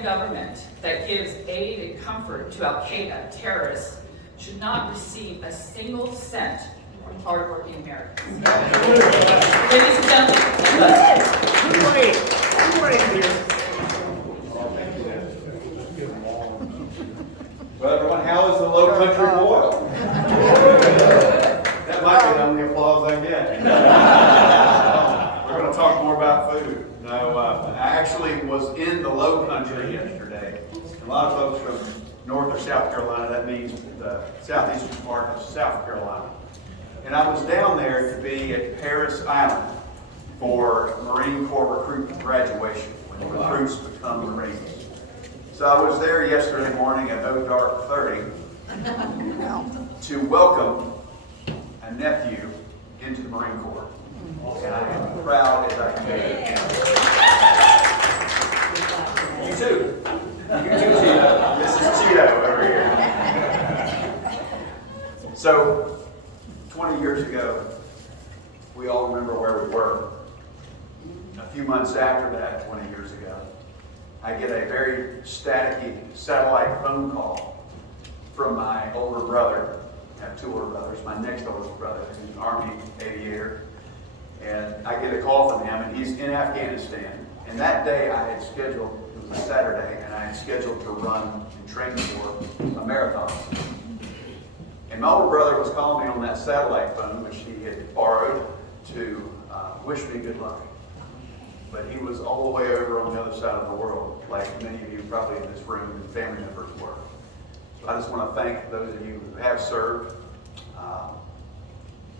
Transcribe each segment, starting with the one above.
American government that gives aid and comfort to Al-Qaeda terrorists should not receive a single cent from hardworking Americans. Ladies and gentlemen, Well, everyone, how is the Low Country boil? That might be the only applause I get. We're going to talk more about food. No, I actually was in the Low Country yesterday. A lot of folks from North or South Carolina, that means the southeastern part of South Carolina. And I was down there to be at Paris Island for Marine Corps recruit graduation, when the recruits become Marines. So I was there yesterday morning at dark 30 to welcome a nephew into the Marine Corps. And I am proud as I can be. You too. You too, Cheeto. This is Cheeto over here. So, 20 years ago, we all remember where we were. A few months after that, 20 years ago, I get a very staticky satellite phone call from my older brother. I have two older brothers. My next oldest brother, who's an Army aviator. And I get a call from him, and he's in Afghanistan. And that day I had scheduled, it was a Saturday, and I had scheduled to run and train for a marathon. And my older brother was calling me on that satellite phone, which he had borrowed, to wish me good luck. But he was all the way over on the other side of the world, like many of you probably in this room and family members were. So I just want to thank those of you who have served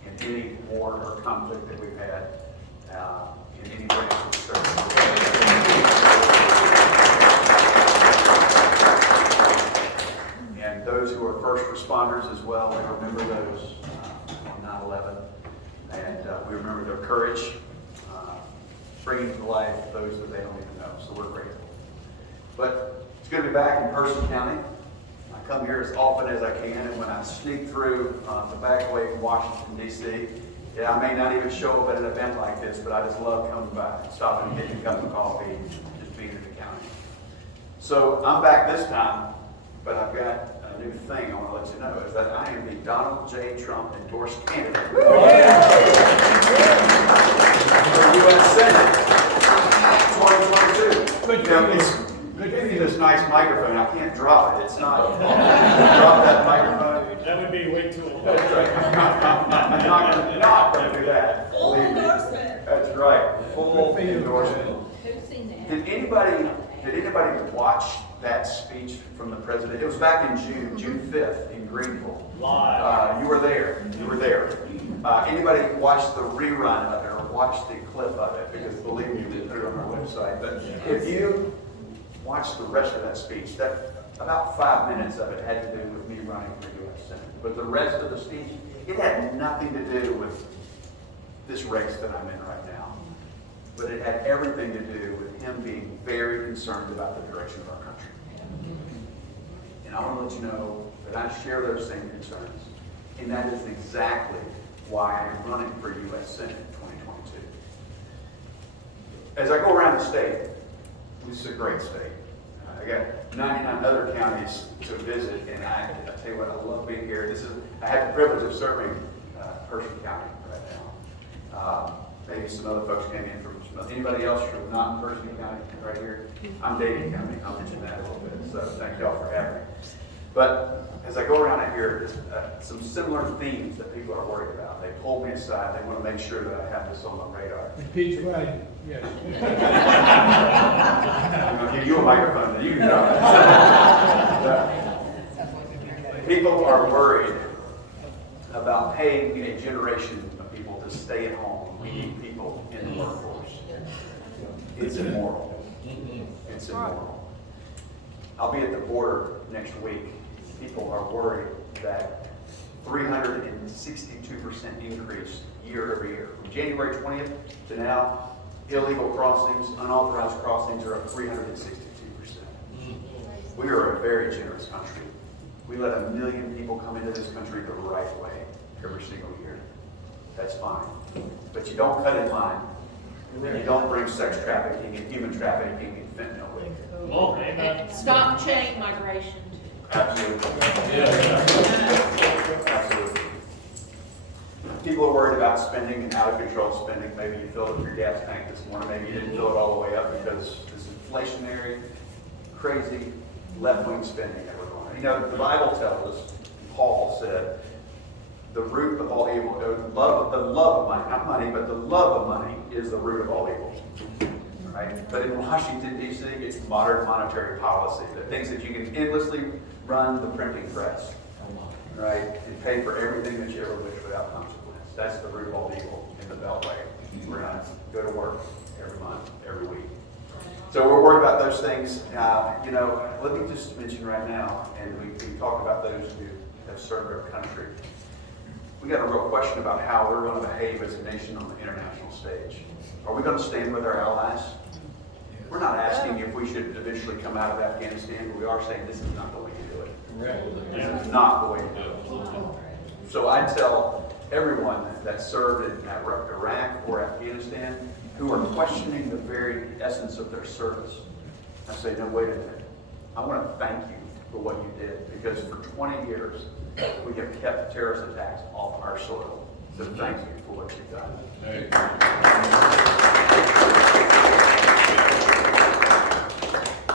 in any war or conflict that we've had in any branch of service. And those who are first responders as well, we remember those on 9/11. And we remember their courage, bringing to life those that they don't even know. So we're grateful. But it's good to be back in Person County. I come here as often as I can, and when I sneak through the back way in Washington, D.C., I may not even show up at an event like this, but I just love coming back, stopping and getting a cup of coffee, just being in the county. So I'm back this time, but I've got a new thing I want to let you know, is that I am the Donald J. Trump endorsed candidate for U.S. Senate 2022. Good for you, this nice microphone. I can't drop it. It's not. Drop that microphone. That would be way too old. That's right. I'm not going to do that. full endorsement. That's right. Full endorsement. Did anybody watch that speech from the president? It was back in June 5th in Greenville. Live. You were there. Anybody watch the rerun of it or watch the clip of it? Because believe me, we put it on our website. But if you watch the rest of that speech, that about 5 minutes of it had to do with me running for U.S. Senate. But the rest of the speech, it had nothing to do with this race that I'm in right now. But it had everything to do with him being very concerned about the direction of our country. And I want to let you know that I share those same concerns. And that is exactly why I'm running for U.S. Senate in 2022. As I go around the state, this is a great state. I got 99 other counties to visit, and I tell you what, I love being here. I have the privilege of serving Person County right now. Maybe some other folks came in from anybody else from not Person County right here. I'm Dade County. I'll mention that a little bit. So thank y'all for having me. But as I go around, I hear some similar themes that people are worried about. They pull me aside. They want to make sure that I have this on my radar. Impeach Biden, yes. I'm going to give you a microphone that you can drop it. People are worried about paying a generation of people to stay at home. We need people in the workforce. It's immoral. It's immoral. I'll be at the border next week. People are worried that 362% increase year over year. From January 20th to now, illegal crossings, unauthorized crossings are up 362%. We are a very generous country. We let 1 million people come into this country the right way every single year. That's fine. But you don't cut in line. And you don't bring sex trafficking and human trafficking and fentanyl with you. Okay. Stop chain migration. Absolutely. Absolutely. People are worried about spending and out of control spending. Maybe you filled up your gas tank this morning. Maybe you didn't fill it all the way up because this inflationary, crazy, left-wing spending that we're going on. You know, the Bible tells us, Paul said, the root of all evil, the love of money, not money, but the love of money is the root of all evil. Right? But in Washington, D.C., it's modern monetary policy, the things that you can endlessly run the printing press, right, and pay for everything that you ever wish without consequence. That's the root of all evil in the Beltway. We're going to go to work every month, every week. So we're worried about those things. You know, let me just mention right now, and we talk about those who have served our country. We got a real question about how we're going to behave as a nation on the international stage. Are we going to stand with our allies? We're not asking if we should eventually come out of Afghanistan, but we are saying this is not the way to do it. This is not the way to do it. So I tell everyone that served in Iraq or Afghanistan who are questioning the very essence of their service, I say, no, wait a minute. I want to thank you for what you did, because for 20 years, we have kept terrorist attacks off our soil. So thank you for what you've done.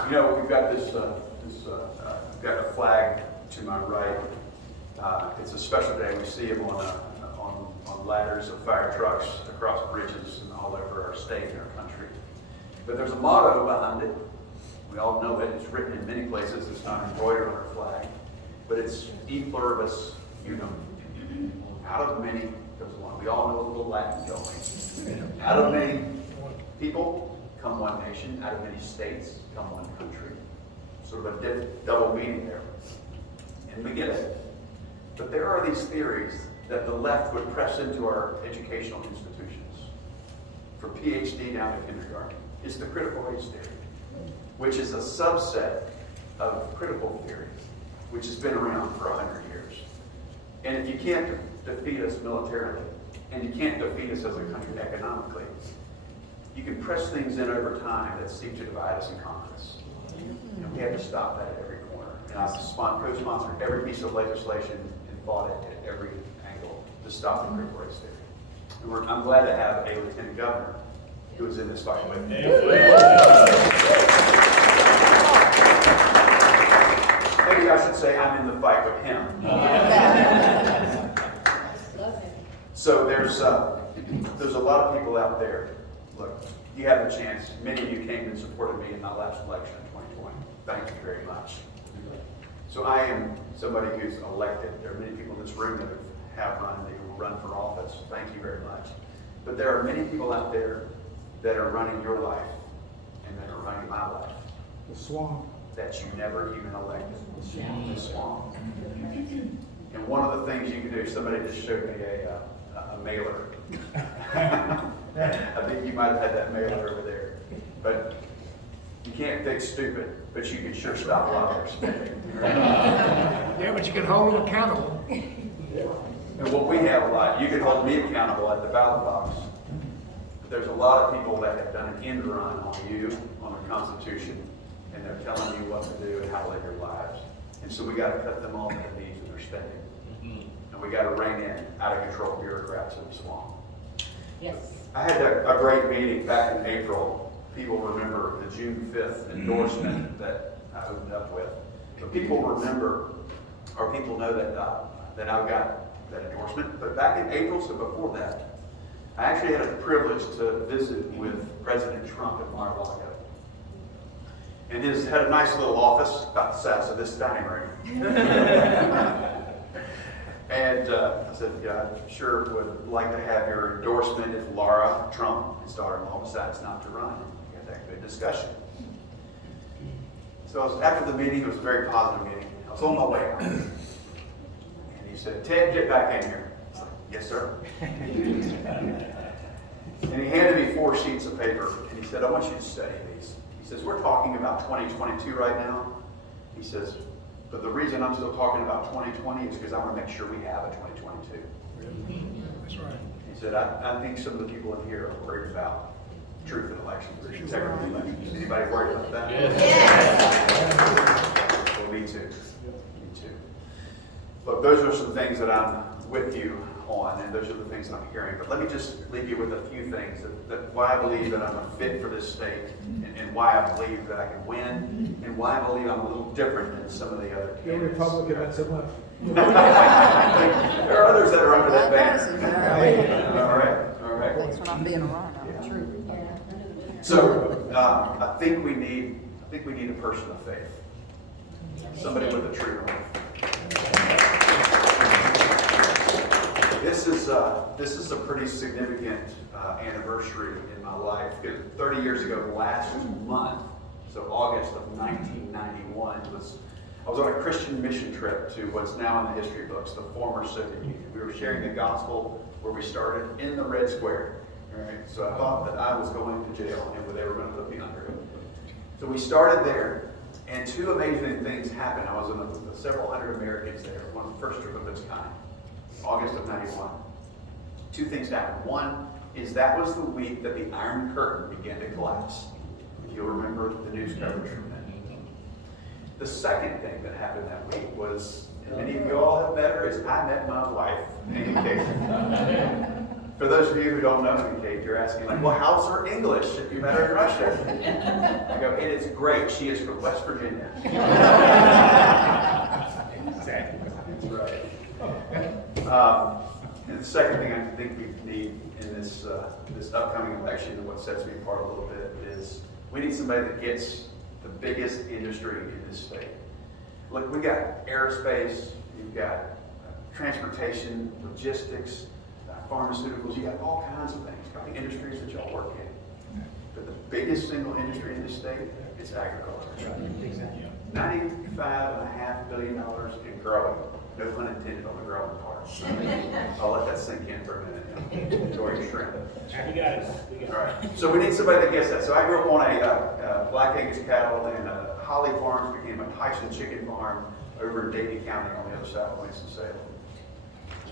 You know, we've got we've got a flag to my right. It's a special day. We see them on ladders of fire trucks across bridges and all over our state and our country. But there's a motto behind it. We all know it. It's written in many places. It's not embroidered on our flag. But it's E pluribus unum. Out of many comes one. We all know a little Latin going. Out of many people come one nation. Out of many states come one country. Sort of a double meaning there. And we get it. But there are these theories that the left would press into our educational institutions. From PhD down to kindergarten. It's the critical race theory, which is a subset of critical theory, which has been around for 100 years. And if you can't defeat us militarily, and you can't defeat us as a country economically, you can press things in over time that seek to divide us and conquer us. And we have to stop that at every corner. And I've co-sponsored every piece of legislation and fought it at every angle to stop the critical race theory. And I'm glad to have a lieutenant governor who is in this fight with me. Maybe I should say I'm in the fight with him. So there's a lot of people out there. Look, you have the chance. Many of you came and supported me in my last election in 2020. Thank you very much. So I am somebody who's elected. There are many people in this room that have run and they will run for office. Thank you very much. But there are many people out there that are running your life and that are running my life. The swamp. That you never even elected. The swamp. And one of the things you can do, somebody just showed me a mailer. I think you might have had that mailer over there. But you can't fix stupid, but you can sure stop a lot of their spending. Yeah, but you can hold them accountable. And what we have a lot, you can hold me accountable at the ballot box. But there's a lot of people that have done an end run on you, on the Constitution, and they're telling you what to do and how to live your lives. And so we got to cut them off at the knees in their spending. And we got to rein in out of control bureaucrats in the swamp. Yes. I had a great meeting back in April. People remember the June 5th endorsement that I opened up with. But people remember, or people know that I got that endorsement. But back in April, so before that, I actually had the privilege to visit with President Trump at Mar-a-Lago. And his had a nice little office about the size of this dining room. And I said, yeah, I sure would like to have your endorsement if Laura Trump, his daughter-in-law, decides not to run. We had that good discussion. So after the meeting, it was a very positive meeting. I was on my way out. And he said, Ted, get back in here. I was like, yes, sir. And he handed me 4 sheets of paper. And he said, I want you to study these. He says, we're talking about 2022 right now. He says, but the reason I'm still talking about 2020 is because I want to make sure we have a 2022. That's right. He said, I think some of the people in here are worried about truth in elections, integrity in elections. Anybody worried about that? Yes. things that I'm with you on, and those are the things that I'm hearing. But let me just leave you with a few things that why I believe that I'm a fit for this state, and why I believe that I can win, and why I believe I'm a little different than some of the other You're candidates. Republican, that's so much. There are others that are under that banner. All right. Thanks for not being around. So I think we need a person of faith, somebody with a true north. This is a pretty significant anniversary in my life. Because 30 years ago, last month, so August of 1991, I was on a Christian mission trip to what's now in the history books, the former Soviet Union. We were sharing the gospel where we started in the Red Square. All right, so I thought that I was going to jail and they were going to put me under it. So we started there, and two amazing things happened. I was with several hundred Americans there, one of the first trip of its kind, August of 91. Two things happened. One is that was the week that the Iron Curtain began to collapse. If you'll remember the news coverage from that. The second thing that happened that week was, and many of you all have met her, is I met my wife, Amy Kate. For those of you who don't know Amy Kate, you're asking like, well, how's her English if you met her in Russia? I go, it is great. She is from West Virginia. Exactly. That's right. And the second thing I think we need in this upcoming election, and what sets me apart a little bit, is we need somebody that gets the biggest industry in this state. Look, we got aerospace, you've got transportation, logistics, pharmaceuticals, you got all kinds of things, got the industries that y'all work in. But the biggest single industry in this state is agriculture. $95.5 billion in growing. No pun intended on the growing part. I'll let that sink in for a minute. Enjoy your shrimp. You got it. All right. So we need somebody that gets that. So I grew up on a Black Angus cattle, and Holly Farms became a Tyson chicken farm over in Davie County on the other side of Winston-Salem.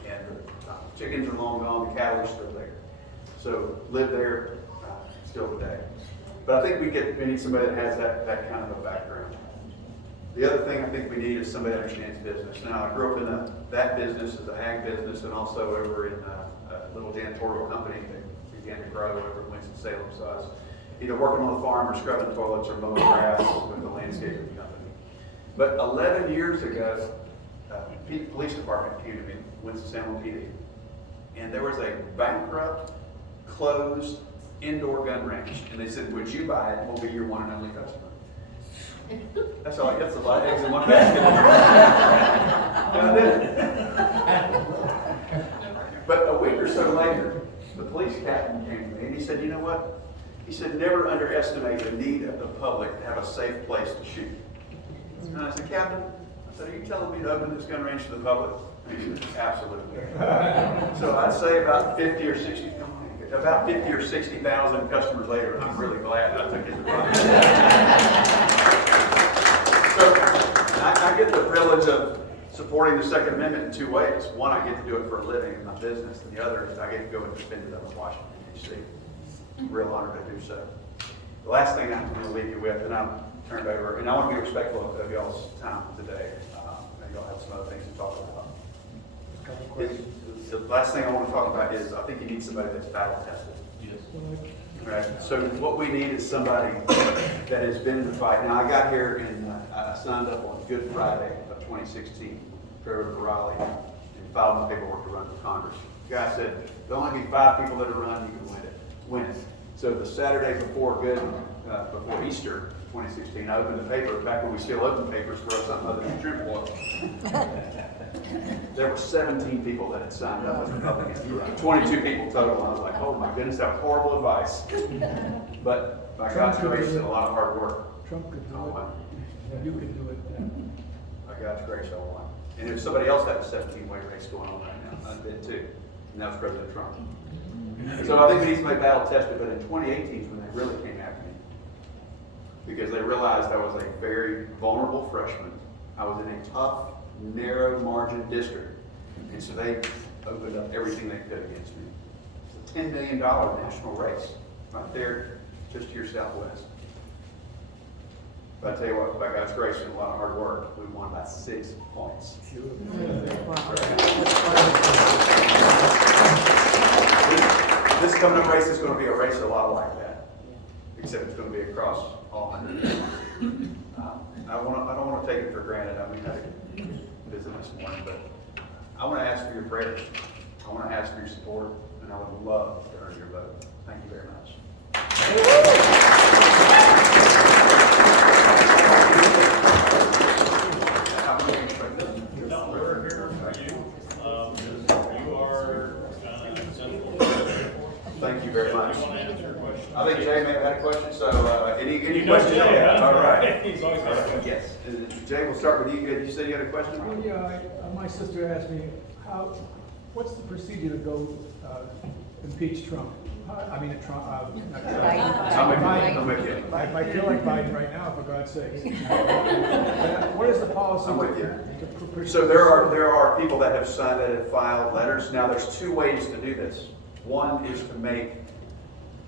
And the chickens are long gone, the cattle are still there. So live there still today. But I think we need somebody that has that kind of a background. The other thing I think we need is somebody that understands business. Now, I grew up in that business as a ag business, and also over in a little janitorial company that began to grow over in Winston-Salem. So I was either working on the farm or scrubbing toilets or mowing grass with the landscaping company. But 11 years ago, the police department came to me, Winston-Salem PD, and there was a bankrupt, closed, indoor gun range. And they said, would you buy it? We'll be your one and only customer. That's all I get, a lot of eggs in one basket. And I did. But a week or so later, the police captain came to me and he said, you know what? He said, never underestimate the need of the public to have a safe place to shoot. And I said, Captain, I said, are you telling me to open this gun range to the public? And he said, absolutely. So I'd say about 50 or 60,000 customers later, and I'm really glad I took his advice. So I get the privilege of supporting the Second Amendment in two ways. One, I get to do it for a living in my business, and the other is I get to go and defend it up in Washington, D.C. Real honor to do so. The last thing I'm going to leave you with, and I'll turn it over, and I want to be respectful of y'all's time today. And y'all have some other things to talk about. The last thing I want to talk about is I think you need somebody that's battle tested. Yes. Right. So what we need is somebody that has been in the fight. Now I got here and I signed up on Good Friday of 2016, drove over to Raleigh and filed my paperwork to run for Congress. The guy said, there'll only be 5 people that run, you can win it. So the Saturday before before Easter 2016, I opened the paper, back when we still opened papers for something other than shrimp oil. There were 17 people that had signed up as Republicans to run. 22 people total. And I was like, oh my goodness, that was horrible advice. But by God's grace and a lot of hard work, Trump could I do won. it. You could do it. By God's grace, I won. And if somebody else had a 17-way race going on right now, I did too. And that was President Trump. So I think we need somebody battle tested, but in 2018 is when they really came after me. Because they realized I was a very vulnerable freshman. I was in a tough, narrow margin district. And so they opened up everything they could against me. It's a $10 million national race right there just to your southwest. But I tell you what, by God's grace and a lot of hard work, we won by 6 points. This coming up race is going to be a race a lot like that, except it's going to be across all 100. I don't want to take it for granted. I mean, I visited this morning, but I want to ask for your prayers. I want to ask for your support, and I would love to earn your vote. Thank you very much. No, we're here for you. You are central. Thank you very You much. want to answer a question? I think Jay may have had a question, so any You know questions? Jay, huh? All right. He's always got a question. Yes. Jay, we'll start with you. You said you had a question? Yeah, my sister asked me, what's the procedure to go impeach Trump? I mean, Trump, not Trump. I'm with you. I feel like Biden right now, for God's sakes. What is the policy? I'm with you. to So there are people that have signed, that have filed letters. Now, there's 2 ways to do this. One is to make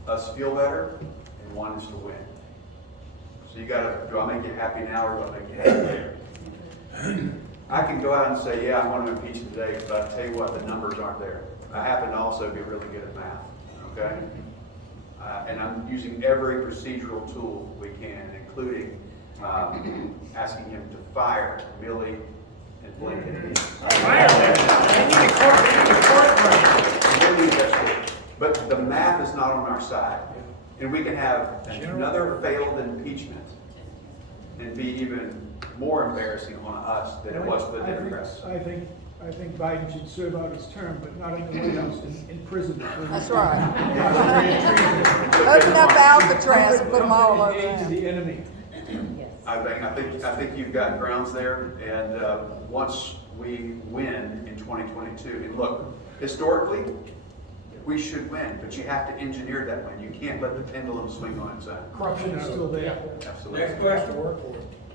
us feel better, and one is to win. So you gotta, do I make you happy now, or do I make you happy later? I can go out and say, yeah, I want to impeach him today, but I tell you what, the numbers aren't there. I happen to also be really good at math, okay? And I'm using every procedural tool we can, including asking him to fire Millie and Blinken. But the math is not on our side. And we can have another failed impeachment and be even more embarrassing on us than it was for the Democrats. I think Biden should serve out his term, but not in the White House, in prison. That's right. Open up Alcatraz and put them all over Aid to there. the enemy. I think you've got grounds there, and once we win in 2022, and look, historically, we should win, but you have to engineer that win. You can't let the pendulum swing on its own. Corruption is still there. Absolutely. Next question.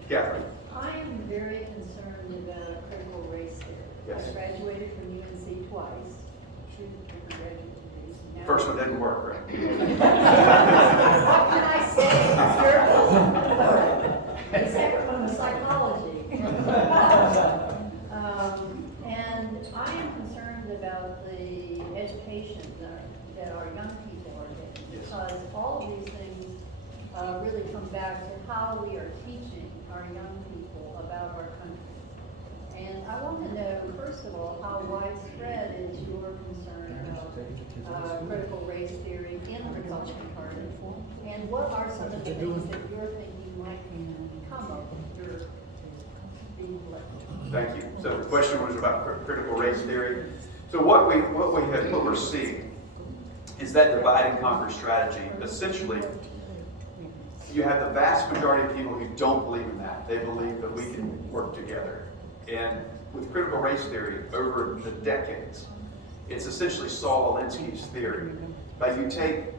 Catherine. I am very concerned about critical race theory. Yes. I graduated from UNC twice, 2 undergraduate degrees. Now- First one didn't work, right? What can I say? It's terrible. The second one was psychology. And I am concerned about the education that our young people are getting. Yes. Because all of these things really come back to how we are teaching our young people about our country. And I want to know, first of all, how widespread is your concern about critical race theory in the Republican Party? And what are some of the things that you're thinking might come of your being elected? Thank you. So the question was about critical race theory. So what we're seeing is that divide and conquer strategy. Essentially, you have the vast majority of people who don't believe in that. They believe that we can work together. And with critical race theory, over the decades, it's essentially Saul Alinsky's theory. But you take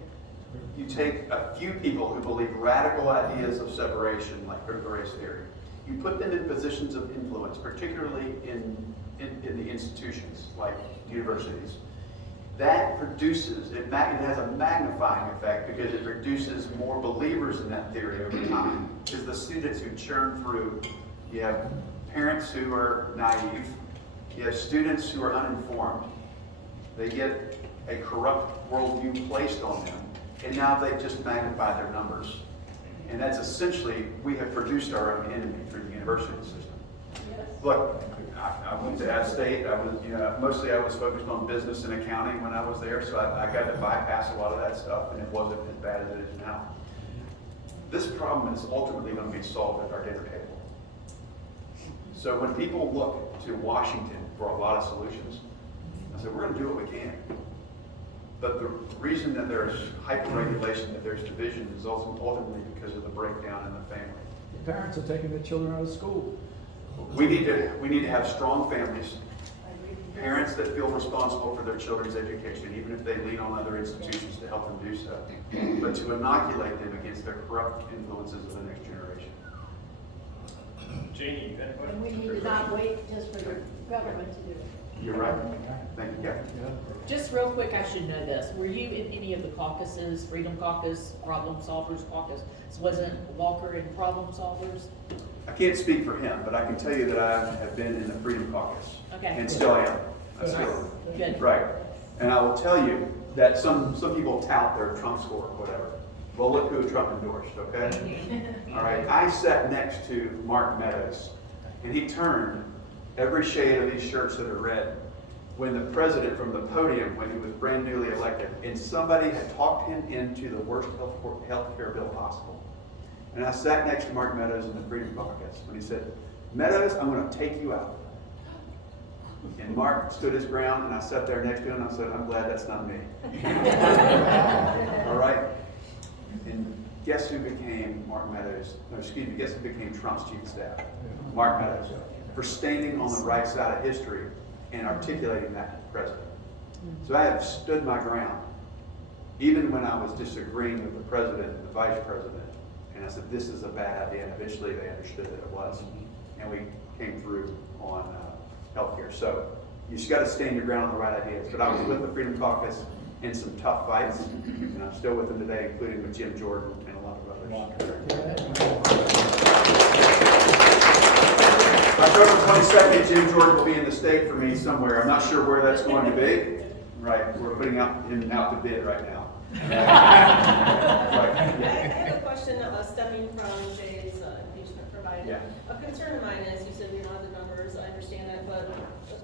a few people who believe radical ideas of separation, like critical race theory, you put them in positions of influence, particularly in the institutions like universities. That produces, it has a magnifying effect because it produces more believers in that theory over time. Because the students who churn through, you have parents who are naive, you have students who are uninformed. They get a corrupt worldview placed on them, and now they just magnify their numbers. And that's essentially, we have produced our own enemy through the university system. Yes. Look, I went to App State. I was, mostly I was focused on business and accounting when I was there, so I got to bypass a lot of that stuff, and it wasn't as bad as it is now. This problem is ultimately going to be solved at our dinner table. So when people look to Washington for a lot of solutions, I said, we're going to do what we can. But the reason that there's hyper-regulation, that there's division, is also ultimately because of the breakdown in the family. The parents are taking their children out of school. We need to have strong families, I agree with you. parents that feel responsible for their children's education, even if they lean on other institutions to help them do so, but to inoculate them against their corrupt influences of the next generation. Janie, you had a question? And we need to not wait just for the government to do it. You're right. Thank you, Captain. Just real quick, I should know this. Were you in any of the caucuses, Freedom Caucus, Problem Solvers Caucus? Wasn't Walker in Problem Solvers? I can't speak for him, but I can tell you that I have been in the Freedom Caucus. Okay. And still am. I still am. Good. Right. And I will tell you that some people tout their Trump score or whatever. Well, look who Trump endorsed, okay? All right. I sat next to Mark Meadows, and he turned every shade of these shirts that are red when the president from the podium, when he was brand newly elected, and somebody had talked him into the worst health care bill possible. And I sat next to Mark Meadows in the Freedom Caucus when he said, Meadows, I'm going to take you out. And Mark stood his ground, and I sat there next to him, and I said, I'm glad that's not me. All right? And guess who became Mark Meadows? No, excuse me, guess who became Trump's chief of staff? Mark Meadows. For standing on the right side of history and articulating that to the president. So I have stood my ground, even when I was disagreeing with the president and the vice president. And I said, this is a bad idea. And eventually they understood that it was. And we came through on healthcare. So you just got to stand your ground on the right ideas. But I was with the Freedom Caucus in some tough fights. And I'm still with them today, including with Jim Jordan and a lot of others. October 22nd, Jim Jordan will be in the state for me somewhere. I'm not sure where that's going to be. Right, we're putting him out to bid right now. Right. I have a question stemming from Jay's impeachment provided. Yeah. A concern of mine is, you said we don't have the numbers, I understand that, but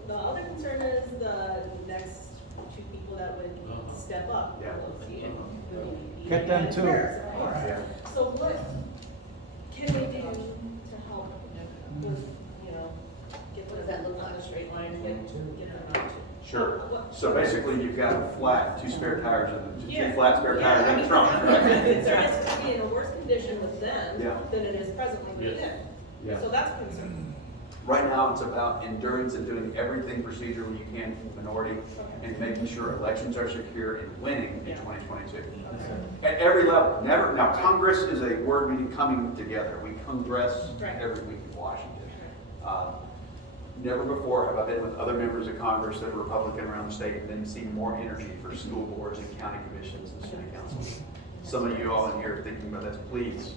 the other concern is the next two people that would step up. Yeah. Get them too. Yeah. So what can they do to help with, get them on a straight line and get them out to? Sure. So basically, you've got a flat, two spare tires, and Yeah. two flat spare tires Yeah, in the trunk, right? It's going to be in a worse condition with them Yeah. than it is presently with them. Yeah. So that's a concern. Right now, it's about endurance and doing everything procedurally you can for the minority and making sure elections are secure and winning in 2022. At every level. Now, Congress is a word meaning coming together. We congress every week in Washington. Never before have I been with other members of Congress that are Republican around the state and then seen more energy for school boards and county commissions and city councils. Some of you all in here are thinking about this. Please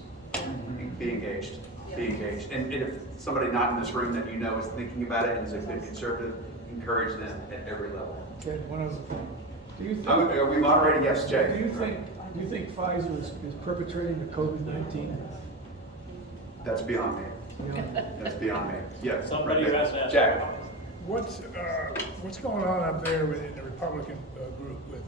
be engaged. Be engaged. And if somebody not in this room that you know is thinking about it and is a good conservative, encourage them at every level. Okay, one other thing. Do you think? Are we moderating? Yes, Jay. Do you think Pfizer is perpetrating the COVID-19? That's beyond me. That's beyond me. Yeah. Somebody right there. has to ask. Jack. What's going on up there within the Republican group with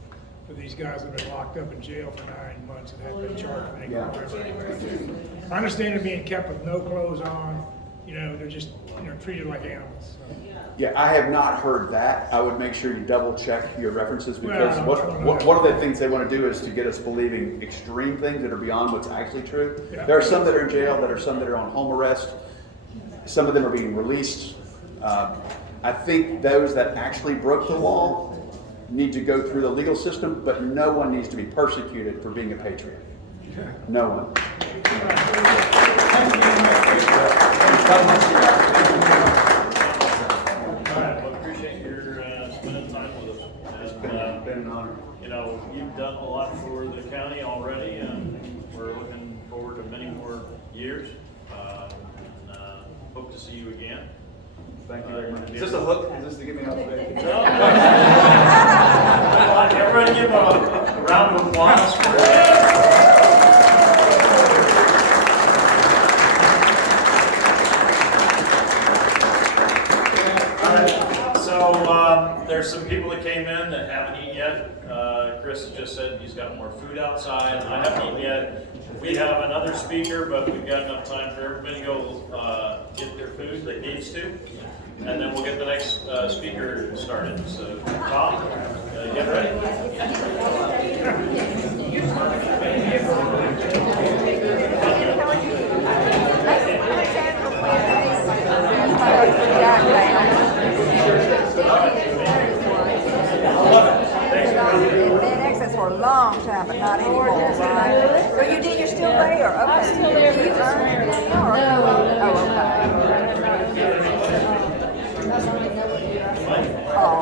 these guys that have been locked up in jail for 9 months and haven't been charged with any crime? I understand they're being kept with no clothes on. They're just treated like animals. So. Yeah, I have not heard that. I would make sure you double check your references because Well, one of the things they want to do is to get us believing extreme things that are beyond what's actually true. Yeah. There are some that are in jail, there are some that are on home arrest. Some of them are being released. I think those that actually broke the law need to go through the legal system, but no one needs to be persecuted for being a patriot. No one. All right, well, appreciate your spending time with us. It's been an honor. You've done a lot for the county already, and we're looking forward to many more years. And hope to see you again. Thank you very much. Is this a hook? Is this to get me off stage? Everybody give a round of applause for there's some people that came in that haven't eaten yet. Chris has just said he's got more food outside. I haven't eaten yet. We have another speaker, but we've got enough time for everybody to go get their food that needs to. And then we'll get the next speaker started. So, Tom, get ready. For a long time, but not anymore, right? So you're still there? Okay. I'm still there, Do you but earn it just now, or? No. Oh, okay.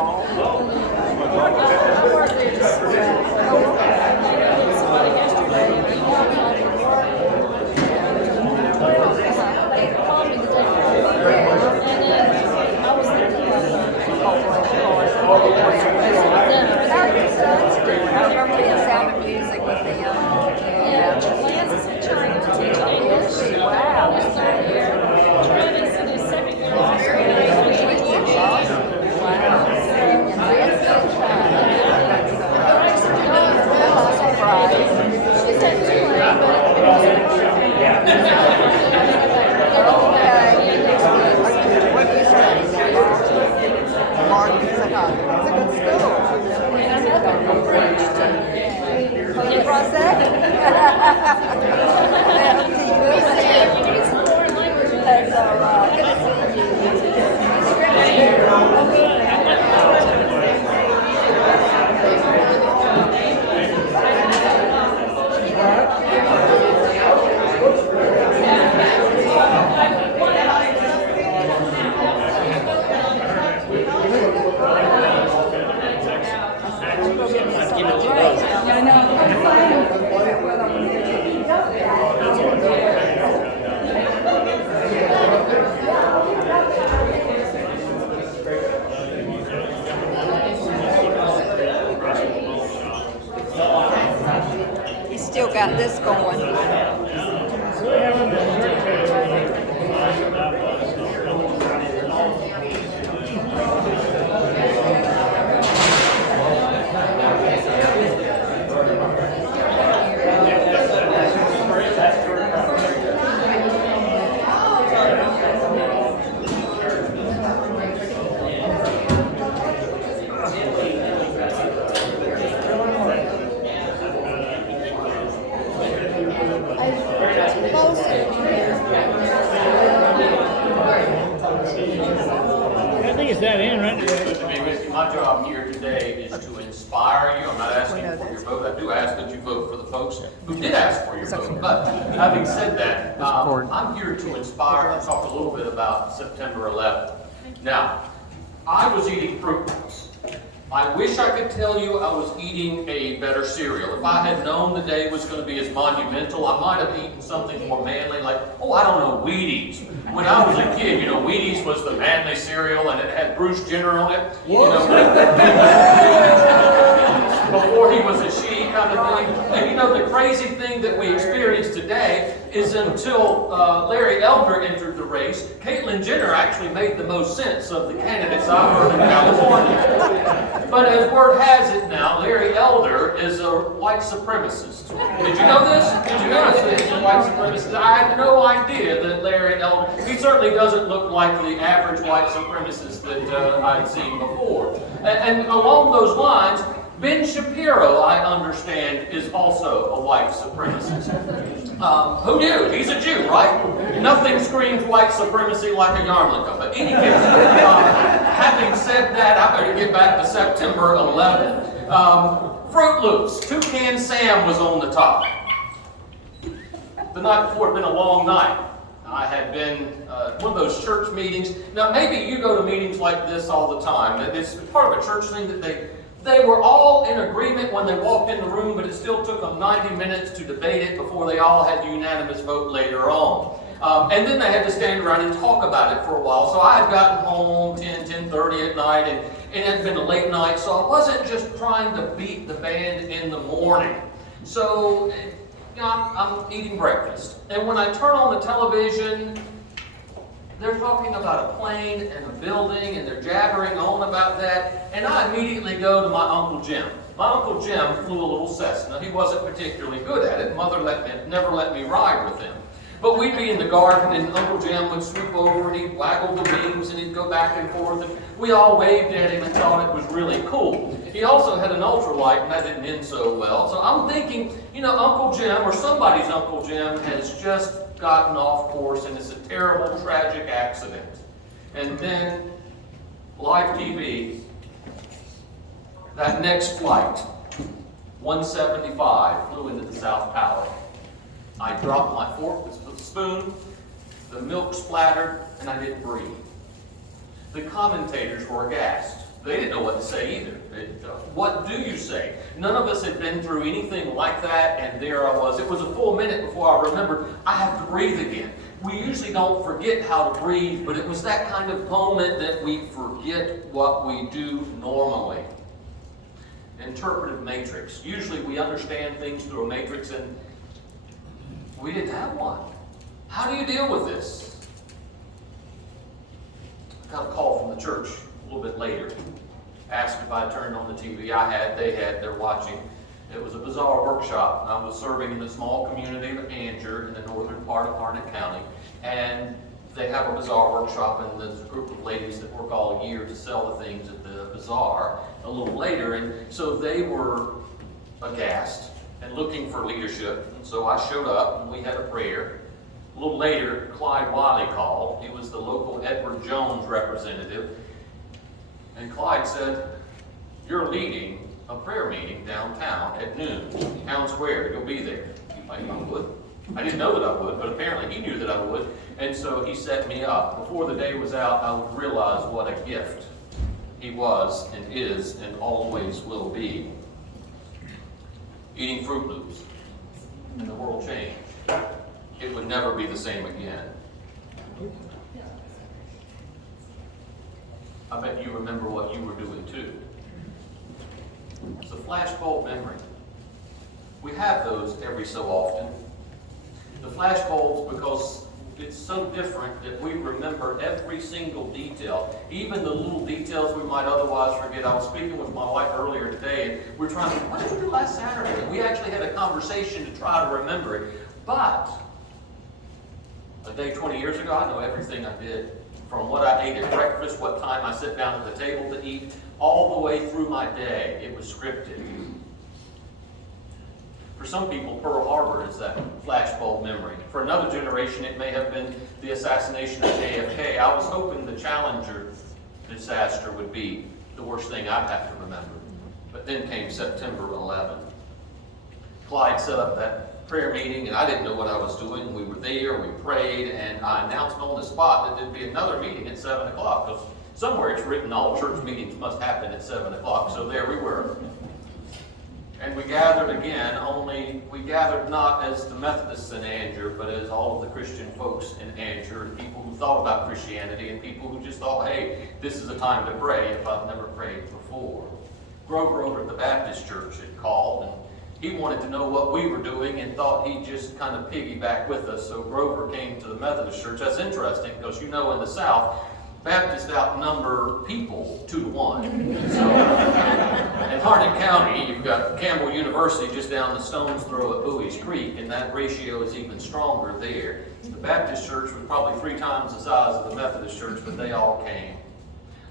Good He's still got this going. I think it's that end right there. Good to be with you. My job here today is to inspire you. I'm not asking for your vote. I do ask that you vote for the folks who did ask for your vote. But having said that, I'm here to inspire and talk a little bit about September 11th. Now, I was eating Fruit Loops. I wish I could tell you I was eating a better cereal. If I had known the day was going to be as monumental, I might have eaten something more manly, like, oh, I don't know, Wheaties. When I was a kid, Wheaties was the manly cereal, and it had Bruce Jenner on it. Before he was a she kind of thing. And the crazy thing that we experience today is until Larry Elder entered the race, Caitlyn Jenner actually made the most sense of the candidates I've heard in California. But as word has it now, Larry Elder is a white supremacist. Did you know this? Did you know that he's a white supremacist? I had no idea that Larry Elder, he certainly doesn't look like the average white supremacist that I'd seen before. And along those lines, Ben Shapiro, I understand, is also a white supremacist. Who knew? He's a Jew, right? Nothing screams white supremacy like a yarmulke. But in any case, having said that, I better get back to September 11th. Fruit Loops, Toucan Sam was on the top. The night before had been a long night. I had been one of those church meetings. Now, maybe you go to meetings like this all the time. It's part of a church thing that they were all in agreement when they walked in the room, but it still took them 90 minutes to debate it before they all had a unanimous vote later on. And then they had to stand around and talk about it for a while. So I had gotten home 10:30 at night, and it had been a late night, so I wasn't just trying to beat the band in the morning. So, I'm eating breakfast. And when I turn on the television, they're talking about a plane and a building, and they're jabbering on about that, and I immediately go to my Uncle Jim. My Uncle Jim flew a little Cessna. He wasn't particularly good at it. Mother never let me ride with him. But we'd be in the garden, and Uncle Jim would swoop over, and he'd waggle the wings, and he'd go back and forth, and we all waved at him and thought it was really cool. He also had an ultralight, and that didn't end so well. So I'm thinking, Uncle Jim, or somebody's Uncle Jim, has just gotten off course, and it's a terrible, tragic accident. And then, live TV, that next flight, 175, flew into the South Tower. I dropped my fork with the spoon, the milk splattered, and I didn't breathe. The commentators were aghast. They didn't know what to say either. What do you say? None of us had been through anything like that, and there I was. It was a full minute before I remembered I have to breathe again. We usually don't forget how to breathe, but it was that kind of moment that we forget what we do normally. Interpretive matrix. Usually we understand things through a matrix, and we didn't have one. How do you deal with this? I got a call from the church a little bit later. Asked if I turned on the TV. They're watching. It was a bazaar workshop. I was serving in the small community of Angier in the northern part of Harnett County. And they have a bazaar workshop, and there's a group of ladies that work all year to sell the things at the bazaar a little later. And so they were aghast and looking for leadership. And so I showed up, and we had a prayer. A little later, Clyde Wiley called. He was the local Edward Jones representative. And Clyde said, "You're leading a prayer meeting downtown at noon, Town Square. You'll be there." You might I would. I didn't know that I would, but apparently he knew that I would. And so he set me up. Before the day was out, I would realize what a gift he was and is and always will be. Eating Fruit Loops. And the world changed. It would never be the same again. I bet you remember what you were doing too. It's a flashbulb memory. We have those every so often. The flashbulbs, because it's so different that we remember every single detail, even the little details we might otherwise forget. I was speaking with my wife earlier today, and we're trying to think, what did we do last Saturday? And we actually had a conversation to try to remember it. But a day 20 years ago, I know everything I did. From what I ate at breakfast, what time I sit down at the table to eat, all the way through my day. It was scripted. For some people, Pearl Harbor is that flashbulb memory. For another generation, it may have been the assassination of JFK. I was hoping the Challenger disaster would be the worst thing I'd have to remember. But then came September 11. Clyde set up that prayer meeting, and I didn't know what I was doing. We were there, we prayed, and I announced on the spot that there'd be another meeting at 7 o'clock. Because somewhere it's written all church meetings must happen at 7 o'clock. So there we were. And we gathered again, only we gathered not as the Methodists in Angier, but as all of the Christian folks in Angier, and people who thought about Christianity, and people who just thought, hey, this is a time to pray if I've never prayed before. Grover over at the Baptist church had called, and he wanted to know what we were doing and thought he'd just kind of piggyback with us. So Grover came to the Methodist church. That's interesting, because you know in the South, Baptists outnumber people 2-to-1. So, in Harnett County, you've got Campbell University just down the stone's throw at Bowie's Creek, and that ratio is even stronger there. The Baptist church was probably 3 times the size of the Methodist church, but they all came.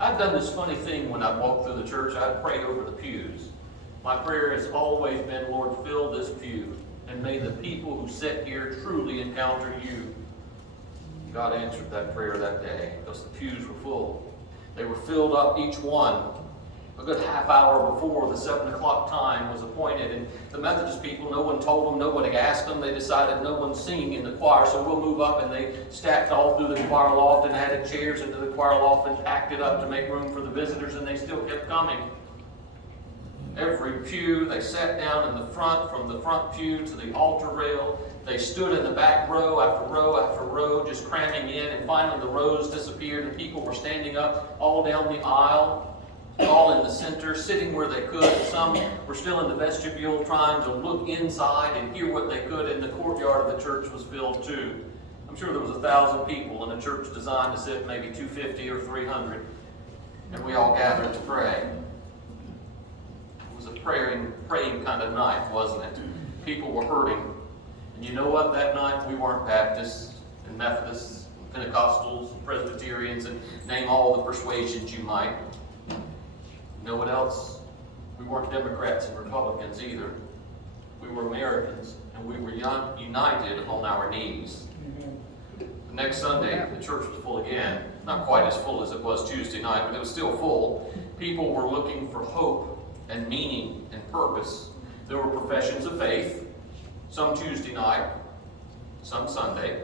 I've done this funny thing when I walked through the church. I'd prayed over the pews. My prayer has always been, Lord, fill this pew, and may the people who sit here truly encounter you. God answered that prayer that day, because the pews were full. They were filled up, each one, a good half hour before the 7 o'clock time was appointed. And the Methodist people, no one told them, nobody asked them. They decided no one's singing in the choir, so we'll move up. And they stacked all through the choir loft and added chairs into the choir loft and packed it up to make room for the visitors, and they still kept coming. Every pew, they sat down in the front, from the front pew to the altar rail. They stood in the back row after row after row, just cramming in, and finally the rows disappeared, and people were standing up all down the aisle, all in the center, sitting where they could. And some were still in the vestibule trying to look inside and hear what they could, and the courtyard of the church was filled too. I'm sure there was 1,000 people in a church designed to sit maybe 250 or 300, and we all gathered to pray. It was a praying kind of night, wasn't it? People were hurting. And you know what? That night we weren't Baptists and Methodists and Pentecostals and Presbyterians and name all the persuasions you might. You know what else? We weren't Democrats and Republicans either. We were Americans, and we were united on our knees. The next Sunday, the church was full again. Not quite as full as it was Tuesday night, but it was still full. People were looking for hope and meaning and purpose. There were professions of faith, some Tuesday night, some Sunday,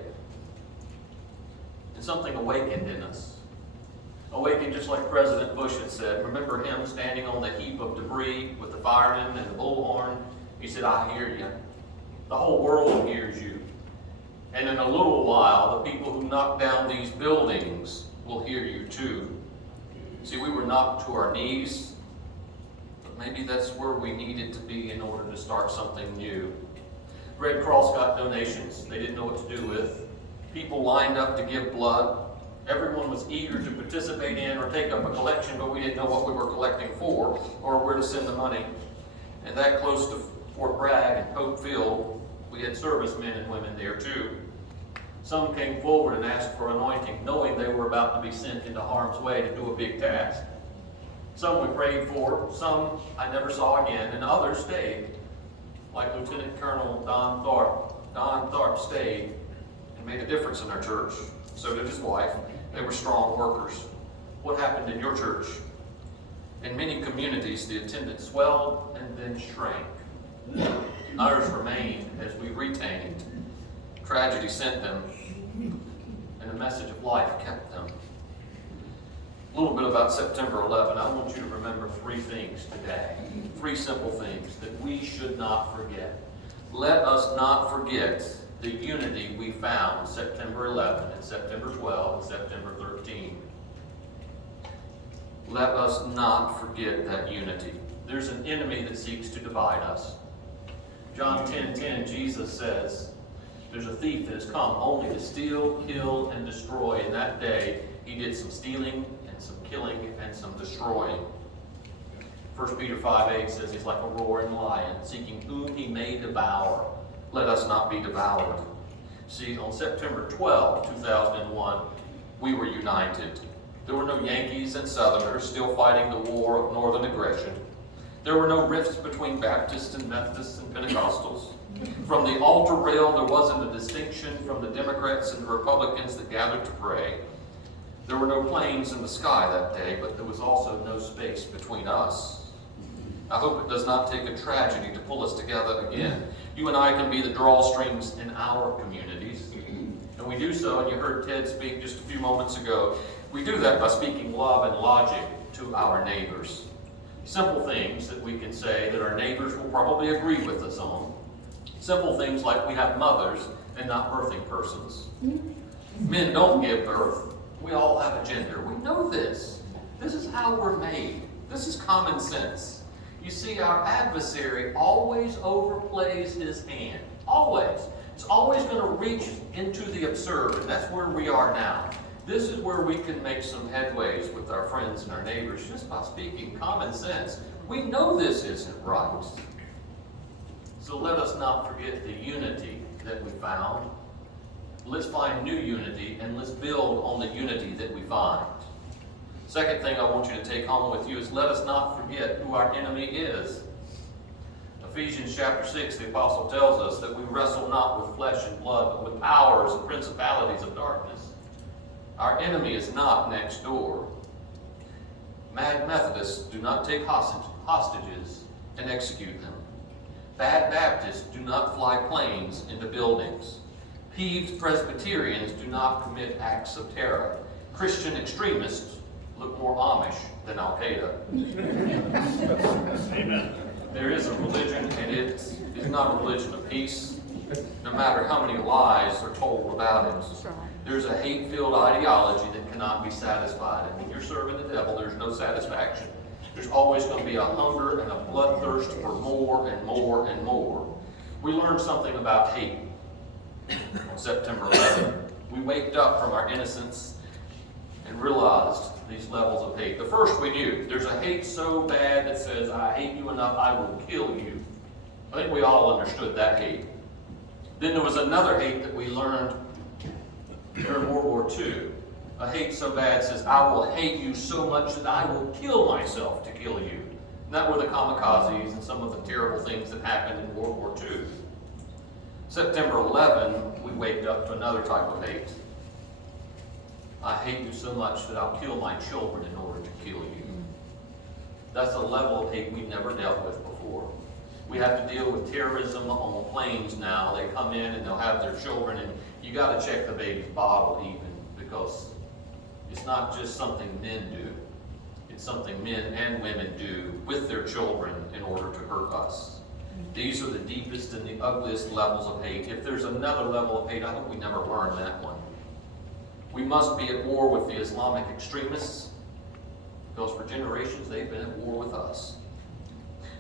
and something awakened in us. Awakened just like President Bush had said. Remember him standing on the heap of debris with the firemen and the bullhorn? He said, I hear you. The whole world hears you. And in a little while, the people who knock down these buildings will hear you too. See, we were knocked to our knees, but maybe that's where we needed to be in order to start something new. Red Cross got donations they didn't know what to do with. People lined up to give blood. Everyone was eager to participate in or take up a collection, but we didn't know what we were collecting for or where to send the money. And that close to Fort Bragg and Pope Field, we had servicemen and women there too. Some came forward and asked for anointing, knowing they were about to be sent into harm's way to do a big task. Some we prayed for, some I never saw again, and others stayed. Like Lieutenant Colonel Don Tharp. Don Tharp stayed and made a difference in our church. So did his wife. They were strong workers. What happened in your church? In many communities, the attendance swelled and then shrank. Ours remained as we retained. Tragedy sent them, and a message of life kept them. A little bit about September 11. I want you to remember 3 things today. 3 simple things that we should not forget. Let us not forget the unity we found September 11 and September 12 and September 13. Let us not forget that unity. There's an enemy that seeks to divide us. John 10:10, Jesus says, there's a thief that has come only to steal, kill, and destroy. And that day, he did some stealing and some killing and some destroying. 1 Peter 5:8 says he's like a roaring lion, seeking whom he may devour. Let us not be devoured. See, on September 12, 2001, we were united. There were no Yankees and Southerners still fighting the war of Northern aggression. There were no rifts between Baptists and Methodists and Pentecostals. From the altar rail, there wasn't a distinction from the Democrats and the Republicans that gathered to pray. There were no planes in the sky that day, but there was also no space between us. I hope it does not take a tragedy to pull us together again. You and I can be the drawstrings in our communities. And we do so, and you heard Ted speak just a few moments ago. We do that by speaking love and logic to our neighbors. Simple things that we can say that our neighbors will probably agree with us on. Simple things like we have mothers and not birthing persons. Men don't give birth. We all have a gender. We know this. This is how we're made. This is common sense. You see, our adversary always overplays his hand. Always. It's always going to reach into the absurd, and that's where we are now. This is where we can make some headways with our friends and our neighbors just by speaking common sense. We know this isn't right. So let us not forget the unity that we found. Let's find new unity, and let's build on the unity that we find. Second thing I want you to take home with you is let us not forget who our enemy is. Ephesians chapter 6, the apostle tells us that we wrestle not with flesh and blood, but with powers and principalities of darkness. Our enemy is not next door. Mad Methodists do not take hostages and execute them. Bad Baptists do not fly planes into buildings. Peeved Presbyterians do not commit acts of terror. Christian extremists look more Amish than Al-Qaeda. Amen. There is a religion, and it is not a religion of peace, no matter how many lies are told about it. There's a hate-filled ideology that cannot be satisfied. And when you're serving the devil, there's no satisfaction. There's always going to be a hunger and a bloodthirst for more and more and more. We learned something about hate on September 11th. We waked up from our innocence and realized these levels of hate. The first we knew, there's a hate so bad that says, I hate you enough, I will kill you. I think we all understood that hate. Then there was another hate that we learned during World War II. A hate so bad says, I will hate you so much that I will kill myself to kill you. And that were the kamikazes and some of the terrible things that happened in World War II. September 11, we waked up to another type of hate. I hate you so much that I'll kill my children in order to kill you. That's a level of hate we've never dealt with before. We have to deal with terrorism on planes now. They come in and they'll have their children, and you got to check the baby's bottle even, because it's not just something men do. It's something men and women do with their children in order to hurt us. These are the deepest and the ugliest levels of hate. If there's another level of hate, I hope we never learn that one. We must be at war with the Islamic extremists, because for generations they've been at war with us.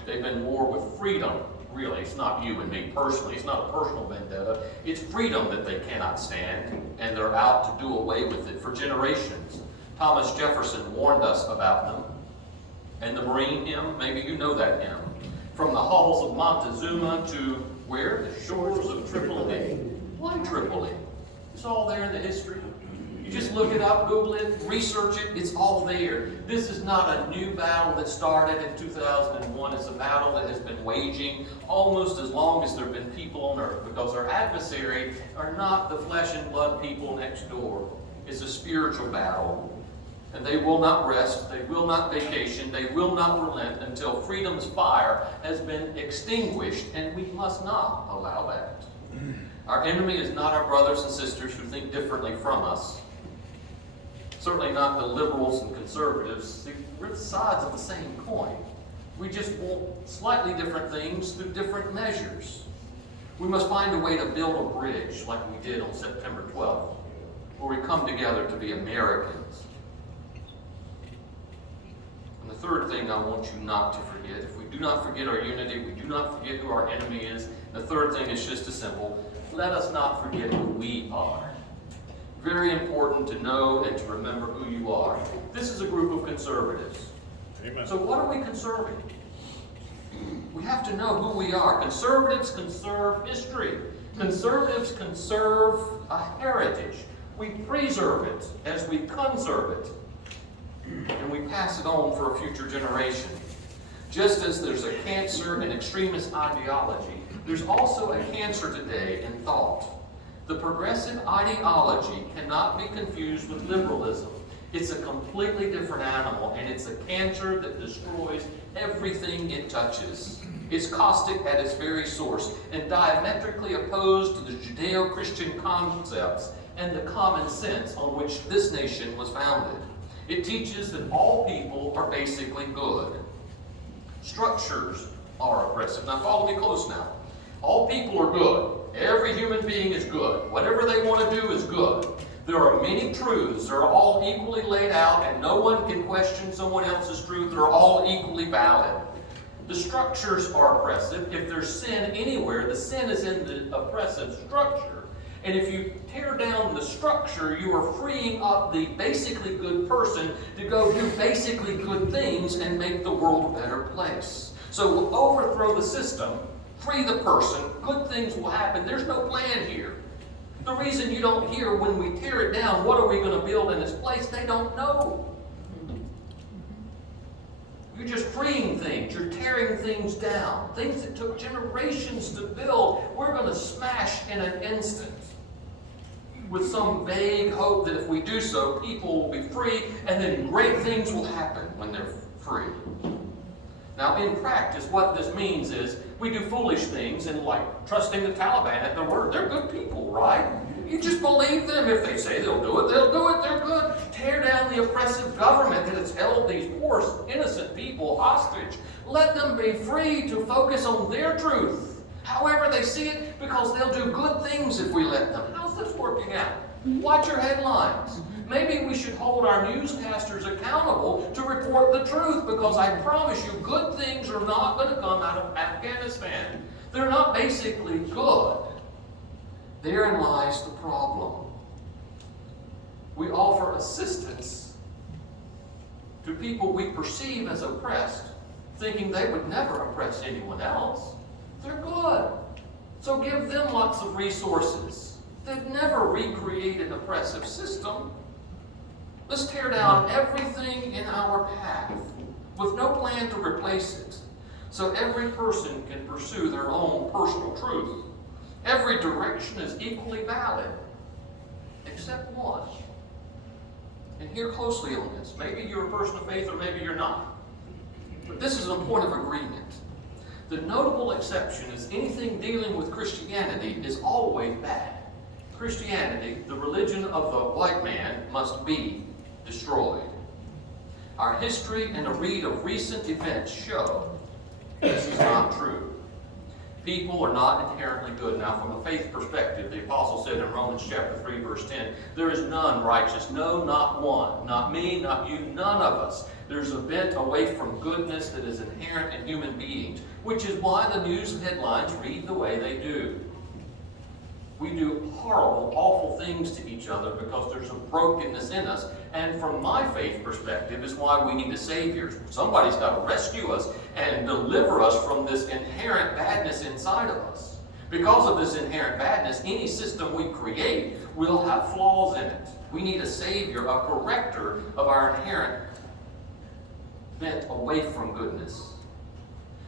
They've been at war with freedom. Really, it's not you and me personally. It's not a personal vendetta. It's freedom that they cannot stand, and they're out to do away with it for generations. Thomas Jefferson warned us about them. And the Marine hymn, maybe you know that hymn. From the halls of Montezuma to where? The shores of Tripoli. Why Tripoli? It's all there in the history. You just look it up, Google it, research it, it's all there. This is not a new battle that started in 2001. It's a battle that has been waging almost as long as there have been people on earth, because our adversary are not the flesh and blood people next door. It's a spiritual battle. And they will not rest, they will not vacation, they will not relent until freedom's fire has been extinguished, and we must not allow that. Our enemy is not our brothers and sisters who think differently from us. Certainly not the liberals and conservatives. See, we're the sides of the same coin. We just want slightly different things through different measures. We must find a way to build a bridge like we did on September 12th, where we come together to be Americans. And the third thing I want you not to forget, if we do not forget our unity, we do not forget who our enemy is, the third thing is just as simple: let us not forget who we are. Very important to know and to remember who you are. This is a group of conservatives. Amen. So what are we conserving? We have to know who we are. Conservatives conserve history. Conservatives conserve a heritage. We preserve it as we conserve it. And we pass it on for a future generation. Just as there's a cancer in extremist ideology, there's also a cancer today in thought. The progressive ideology cannot be confused with liberalism. It's a completely different animal, and it's a cancer that destroys everything it touches. It's caustic at its very source and diametrically opposed to the Judeo-Christian concepts and the common sense on which this nation was founded. It teaches that all people are basically good. Structures are oppressive. Now follow me close now. All people are good. Every human being is good. Whatever they want to do is good. There are many truths. They're all equally laid out, and no one can question someone else's truth. They're all equally valid. The structures are oppressive. If there's sin anywhere, the sin is in the oppressive structure. And if you tear down the structure, you are freeing up the basically good person to go do basically good things and make the world a better place. So overthrow the system, free the person, good things will happen. There's no plan here. The reason you don't hear when we tear it down, what are we going to build in its place, they don't know. You're just freeing things. You're tearing things down. Things that took generations to build, we're going to smash in an instant, with some vague hope that if we do so, people will be free, and then great things will happen when they're free. Now, in practice, what this means is we do foolish things, and like trusting the Taliban at their word. They're good people, right? You just believe them. If they say they'll do it, they'll do it. They're good. Tear down the oppressive government that has held these poor, innocent people hostage. Let them be free to focus on their truth, however they see it, because they'll do good things if we let them. How's this working out? Watch your headlines. Maybe we should hold our newscasters accountable to report the truth, because I promise you, good things are not going to come out of Afghanistan. They're not basically good. Therein lies the problem. We offer assistance to people we perceive as oppressed, thinking they would never oppress anyone else. They're good. So give them lots of resources. They'd never recreate an oppressive system. Let's tear down everything in our path with no plan to replace it, so every person can pursue their own personal truth. Every direction is equally valid, except one. And hear closely on this. Maybe you're a person of faith, or maybe you're not. But this is a point of agreement. The notable exception is anything dealing with Christianity is always bad. Christianity, the religion of the white man, must be destroyed. Our history and a read of recent events show this is not true. People are not inherently good. Now, from a faith perspective, the apostle said in Romans chapter 3, verse 10, there is none righteous, no, not one. Not me, not you, none of us. There's a bent away from goodness that is inherent in human beings, which is why the news headlines read the way they do. We do horrible, awful things to each other because there's a brokenness in us. And from my faith perspective is why we need a Savior. Somebody's got to rescue us and deliver us from this inherent badness inside of us. Because of this inherent badness, any system we create will have flaws in it. We need a savior, a corrector of our inherent bent away from goodness.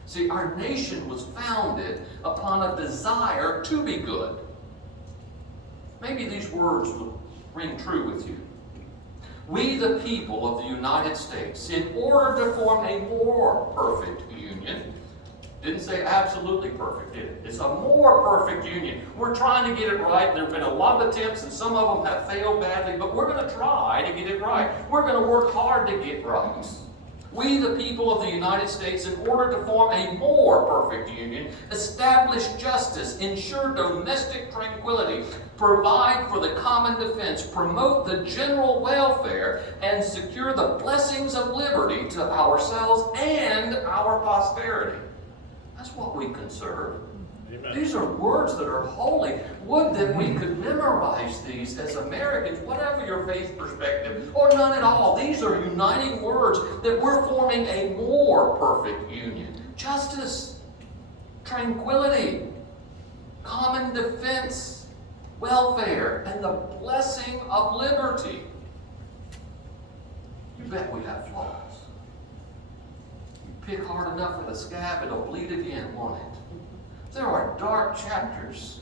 See, our nation was founded upon a desire to be good. Maybe these words will ring true with you. We, the people of the United States, in order to form a more perfect union, didn't say absolutely perfect, did it? It's a more perfect union. We're trying to get it right. There have been a lot of attempts, and some of them have failed badly, but we're going to try to get it right. We're going to work hard to get right. We, the people of the United States, in order to form a more perfect union, establish justice, ensure domestic tranquility, provide for the common defense, promote the general welfare, and secure the blessings of liberty to ourselves and our posterity. That's what we conserve. Amen. These are words that are holy. Would that we could memorize these as Americans, whatever your faith perspective, or none at all. These are uniting words that we're forming a more perfect union. Justice, tranquility, common defense, welfare, and the blessing of liberty. You bet we have flaws. You pick hard enough with a scab, it'll bleed again, won't it? There are dark chapters,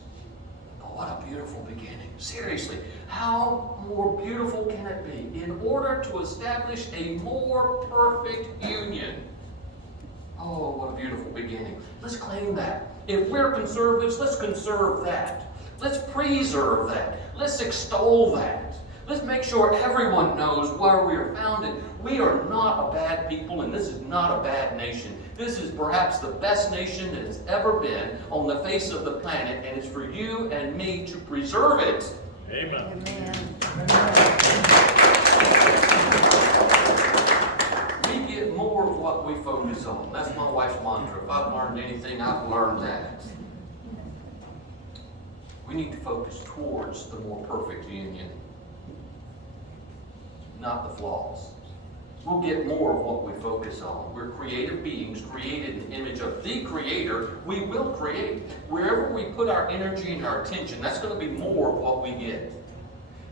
but what a beautiful beginning. Seriously, how more beautiful can it be? In order to establish a more perfect union. Oh, what a beautiful beginning. Let's claim that. If we're conservatives, let's conserve that. Let's preserve that. Let's extol that. Let's make sure everyone knows where we are founded. We are not a bad people, and this is not a bad nation. This is perhaps the best nation that has ever been on the face of the planet, and it's for you and me to preserve it. Amen. We get more of what we focus on. That's my wife's mantra. If I've learned anything, I've learned that. We need to focus towards the more perfect union, not the flaws. We'll get more of what we focus on. We're creative beings created in the image of the Creator. We will create. Wherever we put our energy and our attention, that's going to be more of what we get.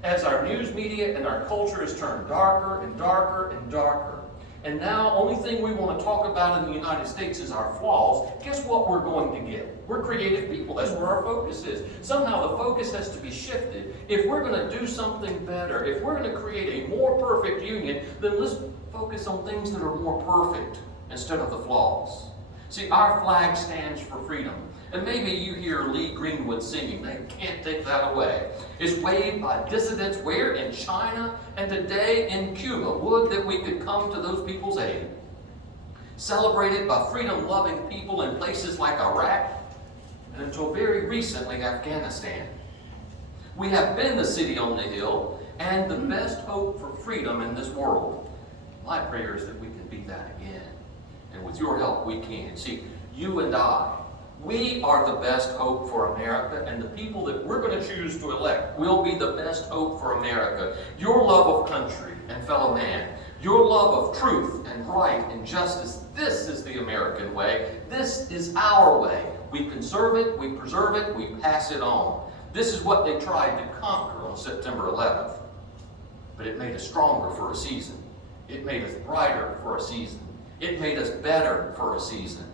As our news media and our culture has turned darker and darker and darker, and now only thing we want to talk about in the United States is our flaws, guess what we're going to get? We're creative people. That's where our focus is. Somehow the focus has to be shifted. If we're going to do something better, if we're going to create a more perfect union, then let's focus on things that are more perfect instead of the flaws. See, our flag stands for freedom. And maybe you hear Lee Greenwood singing. They can't take that away. It's waved by dissidents where? In China and today in Cuba. Would that we could come to those people's aid. Celebrated by freedom-loving people in places like Iraq and until very recently Afghanistan. We have been the city on the hill and the best hope for freedom in this world. My prayer is that we can be that again. And with your help, we can. See, you and I, we are the best hope for America, and the people that we're going to choose to elect will be the best hope for America. Your love of country and fellow man, your love of truth and right and justice, this is the American way. This is our way. We conserve it, we preserve it, we pass it on. This is what they tried to conquer on September 11th. But it made us stronger for a season. It made us brighter for a season. It made us better for a season.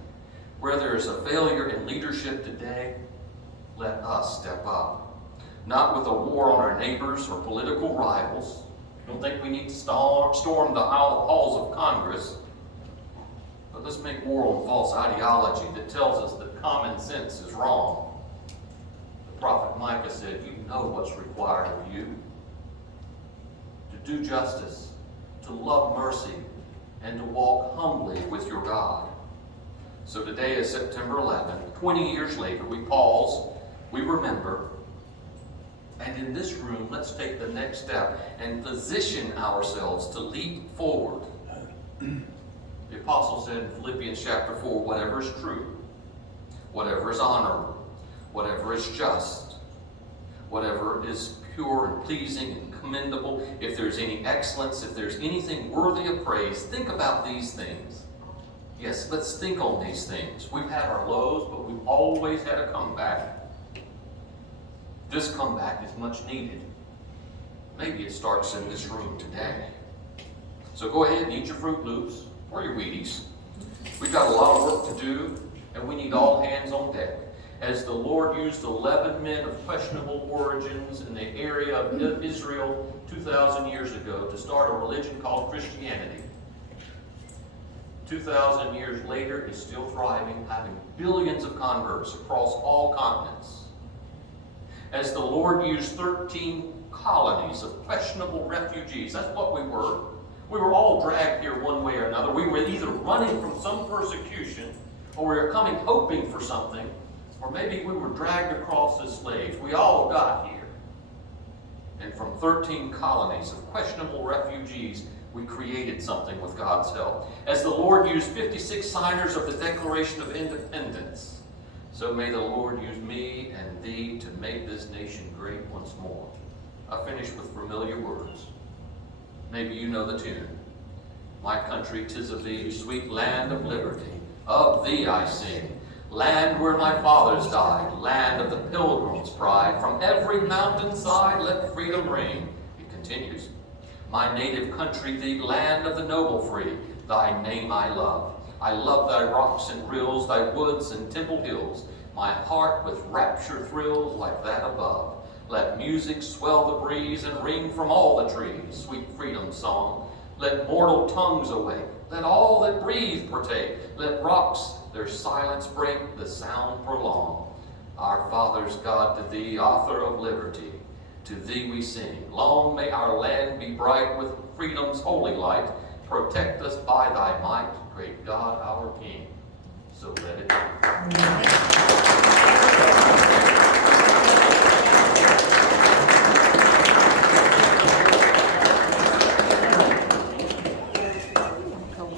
Where there is a failure in leadership today, let us step up. Not with a war on our neighbors or political rivals. I don't think we need to storm the halls of Congress. But let's make war on false ideology that tells us that common sense is wrong. The prophet Micah said, you know what's required of you. To do justice, to love mercy, and to walk humbly with your God. So today is September 11th. 20 years later, we pause, we remember, and in this room, let's take the next step and position ourselves to leap forward. The apostle said in Philippians chapter 4, whatever is true, whatever is honorable, whatever is just, whatever is pure and pleasing and commendable, if there's any excellence, if there's anything worthy of praise, think about these things. Yes, let's think on these things. We've had our lows, but we've always had a comeback. This comeback is much needed. Maybe it starts in this room today. So go ahead and eat your Fruit Loops or your Wheaties. We've got a lot of work to do, and we need all hands on deck. As the Lord used 11 men of questionable origins in the area of Israel 2,000 years ago to start a religion called Christianity. 2,000 years later, it's still thriving, having billions of converts across all continents. As the Lord used 13 colonies of questionable refugees, that's what we were. We were all dragged here one way or another. We were either running from some persecution, or we were coming hoping for something, or maybe we were dragged across as slaves. We all got here. And from 13 colonies of questionable refugees, we created something with God's help. As the Lord used 56 signers of the Declaration of Independence, so may the Lord use me and thee to make this nation great once more. I finish with familiar words. Maybe you know the tune. My country, 'tis of thee, sweet land of liberty. Of thee I sing. Land where my fathers died, land of the pilgrim's pride. From every mountainside let freedom ring. It continues. My native country, thee, land of the noble free. Thy name I love. I love thy rocks and rills, thy woods and temple hills. My heart with rapture thrills like that above. Let music swell the breeze and ring from all the trees, sweet freedom song. Let mortal tongues awake, let all that breathe partake. Let rocks their silence break, the sound prolong. Our fathers, God, to thee, author of liberty, to thee we sing. Long may our land be bright with freedom's holy light. Protect us by thy might, great God, our King. So let it be.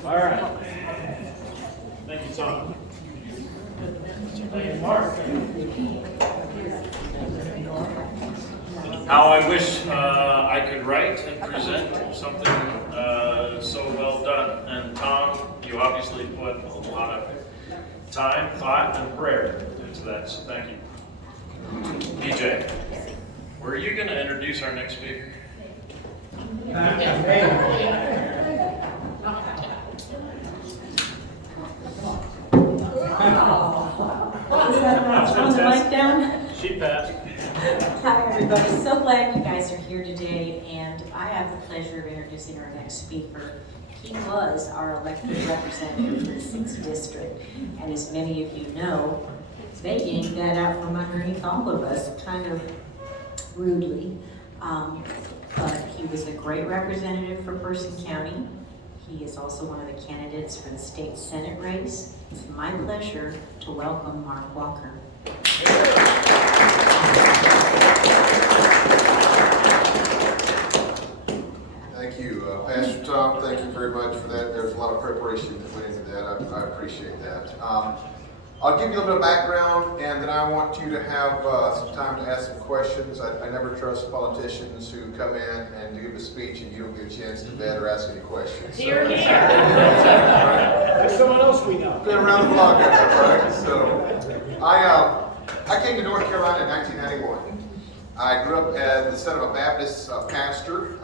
All right. Thank you, Tom. Thank you, Mark. How I wish I could write and present something so well done. And Tom, you obviously put a lot of time, thought, and prayer into that, so thank you. DJ, were you going to introduce our next speaker? Is that on the mic down? She passed. Hi, everybody. So glad you guys are here today, and I have the pleasure of introducing our next speaker. He was our elected representative for the 6th District, and as many of you know, they yanked that out from underneath all of us, kind of rudely. But he was a great representative for Person County. He is also one of the candidates for the state Senate race. It's my pleasure to welcome Mark Walker. Thank you, Pastor Tom. Thank you very much for that. There's a lot of preparation that went into that. I appreciate that. I'll give you a little bit of background, and then I want you to have some time to ask some questions. I never trust politicians who come in and give a speech and you don't get a chance to vet or ask any questions. Here, here. There's someone else we know. Been around the block, right? So, I came to North Carolina in 1991. I grew up as the son of a Baptist pastor,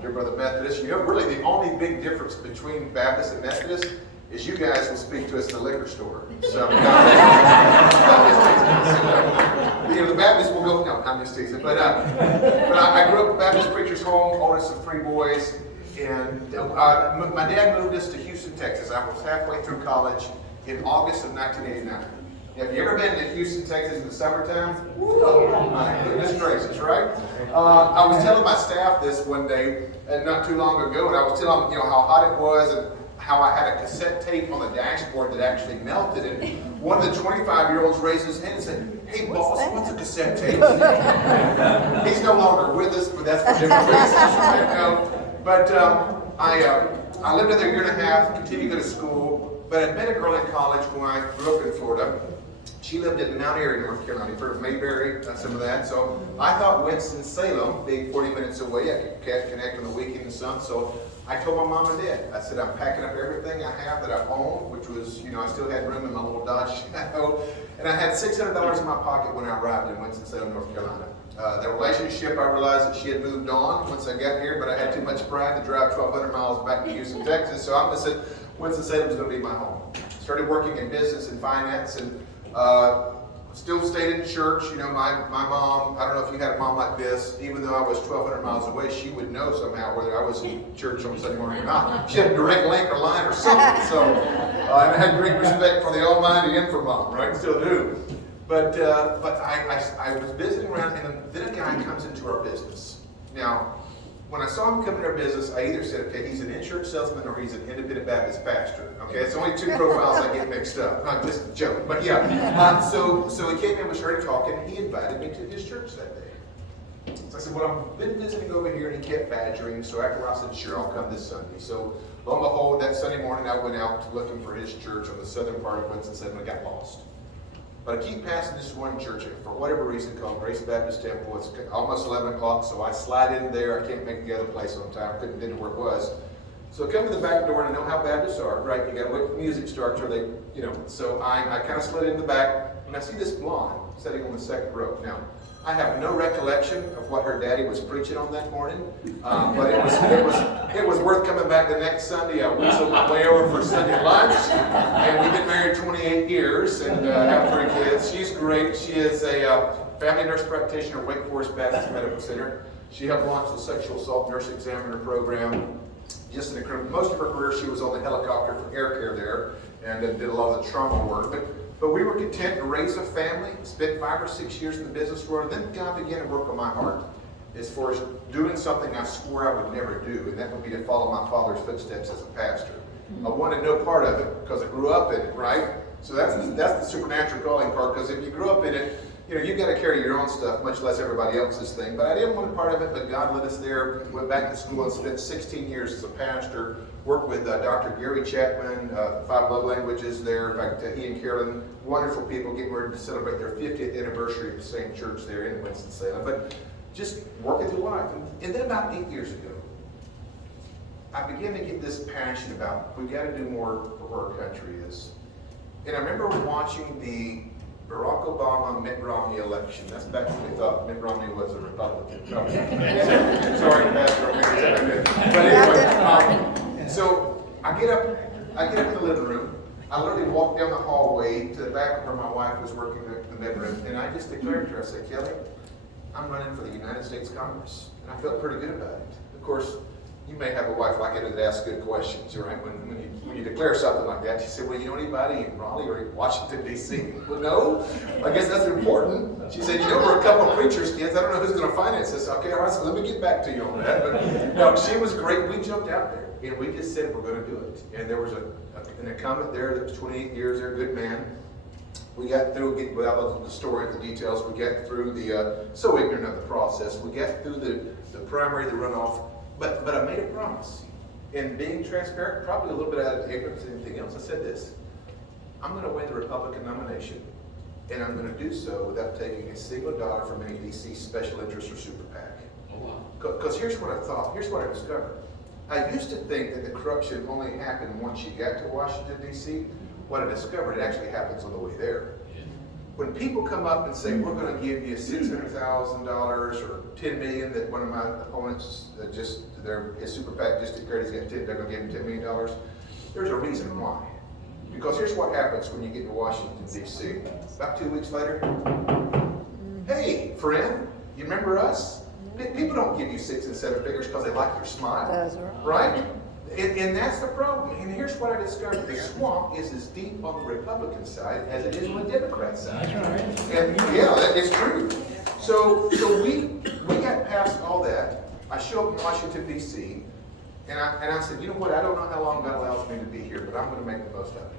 dear brother Methodist. You know, really the only big difference between Baptist and Methodist is you guys will speak to us in the liquor store. So, the Baptist will go, no, I'm just teasing. But I grew up in a Baptist preacher's home, oldest of 3 boys. And my dad moved us to Houston, Texas. I was halfway through college in August of 1989. Have you ever been to Houston, Texas in the summertime? Oh my goodness gracious, right? I was telling my staff this one day, not too long ago, and I was telling them, how hot it was and how I had a cassette tape on the dashboard that actually melted. And one of the 25-year-olds raised his hand and said, "Hey boss, what's a cassette tape?" He's no longer with us, but that's for different reasons right now. But I lived there a year and a half, continued to go to school, but I met a girl in college when I grew up in Florida. She lived in Mount Airy, North Carolina. You've heard of Mayberry, some of that. So I thought Winston-Salem, being 40 minutes away, I could connect on the weekend and something. So I told my mom and dad, I said, I'm packing up everything I have that I own, which was, I still had room in my little Dodge Shadow. And I had $600 in my pocket when I arrived in Winston-Salem, North Carolina. The relationship, I realized that she had moved on once I got here, but I had too much pride to drive 1,200 miles back to Houston, Texas. So I'm going to say Winston-Salem is going to be my home. Started working in business and finance, and still stayed in church. You know, my mom, I don't know if you had a mom like this, even though I was 1,200 miles away, she would know somehow whether I was in church on Sunday morning or not. She had a direct link or line or something. So and I had great respect for the Almighty and for Mom, right? Still do. But I was visiting around, and then a guy comes into our business. Now, when I saw him come into our business, I either said, okay, he's an insurance salesman or he's an independent Baptist pastor. Okay, it's only two profiles I get mixed up. Not just a joke, but yeah. So he came in, we started talking, and he invited me to his church that day. So I said, well, I've been visiting over here, and he kept badgering. So after I said, sure, I'll come this Sunday. So lo and behold, that Sunday morning, I went out looking for his church on the southern part of Winston-Salem, and I got lost. But I keep passing this one church, for whatever reason, called Grace Baptist Temple. It's almost 11 o'clock, so I slide in there. I can't make the other place on time. Didn't know where it was. So I come to the back door, and I know how Baptists are, right? You got to wait for music starts, or they, you know. So I kind of slid in the back, and I see this blonde sitting on the second row. Now, I have no recollection of what her daddy was preaching on that morning, but it was worth coming back the next Sunday. I whistled my way over for Sunday lunch, and we've been married 28 years and have 3 kids. She's great. She is a family nurse practitioner at Wake Forest Baptist Medical Center. She helped launch the sexual assault nurse examiner program. Just most of her career, she was on the helicopter for air care there and did a lot of the trauma work. But we were content to raise a family, spent 5 or 6 years in the business world, and then God began to work on my heart as far as doing something I swore I would never do, and that would be to follow my father's footsteps as a pastor. I wanted no part of it because I grew up in it, right? So that's the supernatural calling part, because if you grew up in it, you know, you've got to carry your own stuff, much less everybody else's thing. But I didn't want a part of it, but God led us there. Went back to school and spent 16 years as a pastor. Worked with Dr. Gary Chapman, 5 love languages there. In fact, he and Carolyn, wonderful people, getting ready to celebrate their 50th anniversary of the same church there in Winston-Salem. But just working through life. And then about 8 years ago, I began to get this passion about, we've got to do more for where our country is. And I remember watching the Barack Obama, Mitt Romney election. That's back when they thought Mitt Romney was a Republican. No. Sorry, Pastor. But anyway, so I get up in the living room. I literally walked down the hallway to the back where my wife was working in the bedroom, and I just declared to her, I said, Kelly, I'm running for the United States Congress. And I felt pretty good about it. Of course, you may have a wife like it that asks good questions, right? When you declare something like that, she said, well, you know anybody in Raleigh or in Washington, D.C.? Well, no, I guess that's important. She said, you know, we're a couple of preachers' kids. I don't know who's going to finance this. Okay, all right, so let me get back to you on that. But no, she was great. We jumped out there, and we just said we're going to do it. And there was an incumbent there that was 28 years there, good man. We got through, without the story and the details, we got through the, so ignorant of the process, we got through the primary, the runoff. But I made a promise. In being transparent, probably a little bit out of ignorance and anything else, I said this: I'm going to win the Republican nomination, and I'm going to do so without taking a single dollar from any DC special interest or super PAC. Oh, wow. Because here's what I thought, here's what I discovered. I used to think that the corruption only happened once you got to Washington, D.C. What I discovered, it actually happens on the way there. When people come up and say, we're going to give you $600,000 or $10 million, that one of my opponents his super PAC just declared they're going to give him $10 million, there's a reason why. Because here's what happens when you get to Washington, D.C. About 2 weeks later, hey, friend, you remember us? People don't give you 6 and 7 figures because they like your smile, right? And that's the problem. And here's what I discovered. The swamp is as deep on the Republican side as it is on the Democrat side. That's right. And yeah, it's true. So we got past all that. I show up in Washington, D.C., and I said, you know what, I don't know how long God allows me to be here, but I'm going to make the most of it.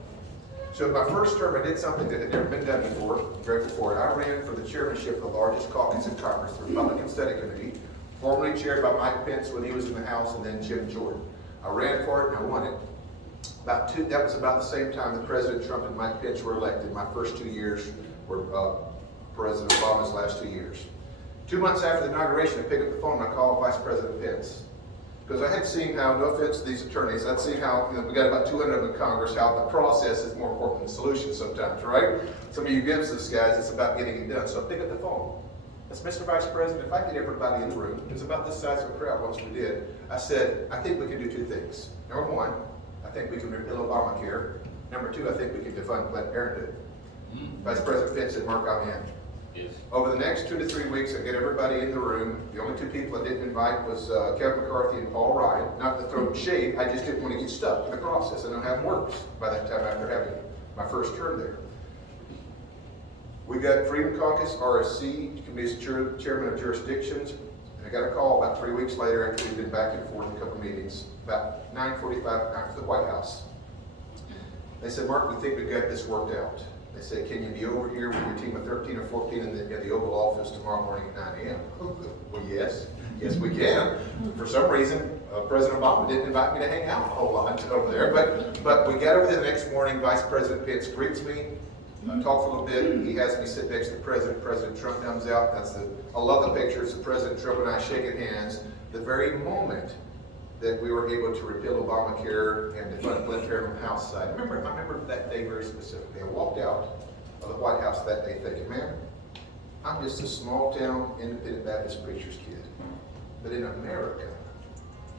So in my first term, I did something that had never been done before. Grateful for it. I ran for the chairmanship of the largest caucus in Congress, the Republican Study Committee, formerly chaired by Mike Pence when he was in the House, and then Jim Jordan. I ran for it and I won it. That was about the same time that President Trump and Mike Pence were elected. My first 2 years were President Obama's last 2 years. 2 months after the inauguration, I picked up the phone and I called Vice President Pence. Because I had seen how, no offense to these attorneys, I'd seen how, we got about 200 of them in Congress, how the process is more important than the solution sometimes, right? Some of you business guys, it's about getting it done. So I picked up the phone. I said, Mr. Vice President, if I get everybody in the room, it was about this size of a crowd once we did, I said, I think we can do two things. Number one, I think we can repeal Obamacare. Number two, I think we can defund Planned Parenthood. Vice President Pence said, Mark, I'm in. Yes. Over the next 2 to 3 weeks, I get everybody in the room. The only two people I didn't invite was Kevin McCarthy and Paul Ryan. Not to throw shade, I just didn't want to get stuck in the process. I know how it works by that time after having my first term there. We got Freedom Caucus, RSC, Committee's Chairman of Jurisdictions. And I got a call about 3 weeks later after we'd been back and forth in a couple meetings, about 9:45 at the White House. They said, Mark, we think we've got this worked out. They said, can you be over here with your team of 13 or 14 in the Oval Office tomorrow morning at 9 a.m.? Well, yes, we can. For some reason, President Obama didn't invite me to hang out a whole lot over there. But we got over there the next morning. Vice President Pence greets me, talks a little bit. He has me sit next to the President. President Trump comes out. I love the pictures of President Trump and I shaking hands. The very moment that we were able to repeal Obamacare and defund Planned Parenthood on the House side. I remember that day very specifically. I walked out of the White House that day thinking, man, I'm just a small town independent Baptist preacher's kid. But in America,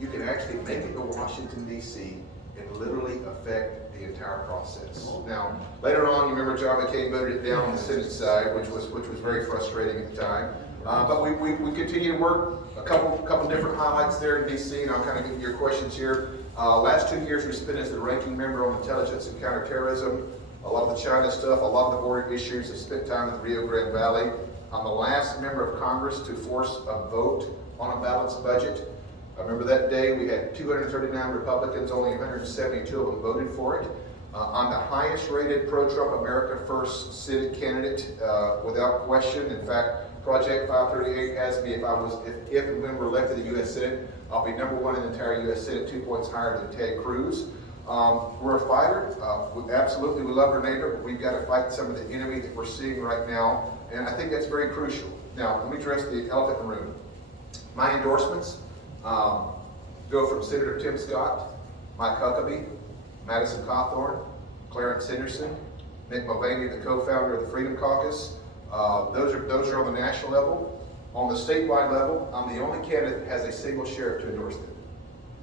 you can actually make it to Washington, D.C. and literally affect the entire process. Now, later on, you remember John McCain voted it down on the Senate side, which was very frustrating at the time. But we continue to work. A couple different highlights there in D.C., and I'll kind of get to your questions here. Last 2 years we spent as the ranking member on intelligence and counterterrorism. A lot of the China stuff, a lot of the border issues. I spent time in the Rio Grande Valley. I'm the last member of Congress to force a vote on a balanced budget. I remember that day we had 239 Republicans, only 172 of them voted for it. I'm the highest rated pro-Trump America First Senate candidate without question. In fact, Project 538 has me, if and when we're elected to the U.S. Senate, I'll be #1 in the entire U.S. Senate, 2 points higher than Ted Cruz. We're a fighter. Absolutely, we love our neighbor, but we've got to fight some of the enemy that we're seeing right now, and I think that's very crucial. Now, let me address the elephant in the room. My endorsements go from Senator Tim Scott, Mike Huckabee, Madison Cawthorn, Clarence Henderson, Mick Mulvaney, the co-founder of the Freedom Caucus. Those are on the national level. On the statewide level, I'm the only candidate that has a single sheriff to endorse them.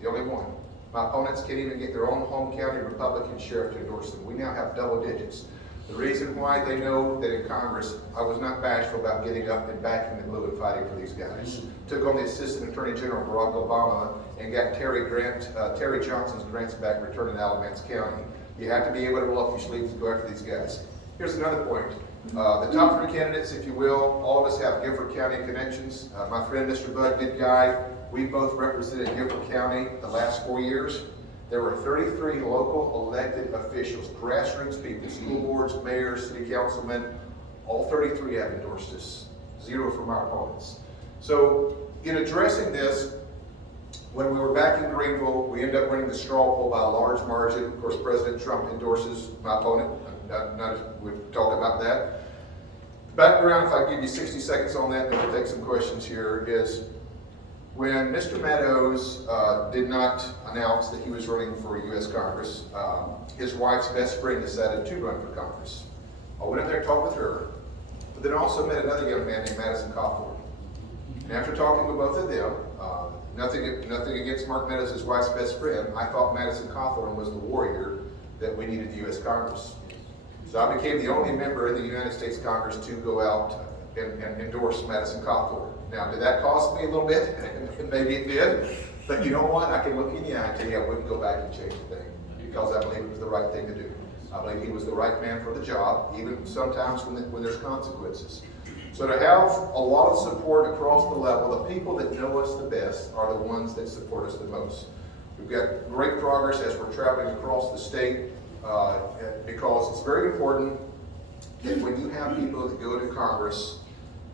The only one. My opponents can't even get their own home county Republican sheriff to endorse them. We now have double digits. The reason why they know that in Congress, I was not bashful about getting up and backing the blue and fighting for these guys. Took on the Assistant Attorney General Barack Obama and got Terry Johnson's grants back returned in Alamance County. You have to be able to roll up your sleeves and go after these guys. Here's another point. The top 3 candidates, if you will, all of us have Guilford County connections. My friend Mr. Bud did guide. We both represented Guilford County the last 4 years. There were 33 local elected officials, grassroots people, school boards, mayors, city councilmen. All 33 have endorsed us. 0 from our opponents. So in addressing this, when we were back in Greenville, we ended up winning the straw poll by a large margin. Of course, President Trump endorses my opponent. We've talked about that. Background, if I give you 60 seconds on that, then we'll take some questions here, is when Mr. Meadows did not announce that he was running for U.S. Congress, his wife's best friend decided to run for Congress. I went up there and talked with her, but then also met another young man named Madison Cawthorn. And after talking with both of them, nothing against Mark Meadows, his wife's best friend, I thought Madison Cawthorn was the warrior that we needed in the U.S. Congress. So I became the only member in the United States Congress to go out and endorse Madison Cawthorn. Now, did that cost me a little bit? Maybe it did. But you know what? I can look in the eye and tell you I wouldn't go back and change a thing because I believe it was the right thing to do. I believe he was the right man for the job, even sometimes when there's consequences. So to have a lot of support across the level, the people that know us the best are the ones that support us the most. We've got great progress as we're traveling across the state because it's very important that when you have people that go to Congress,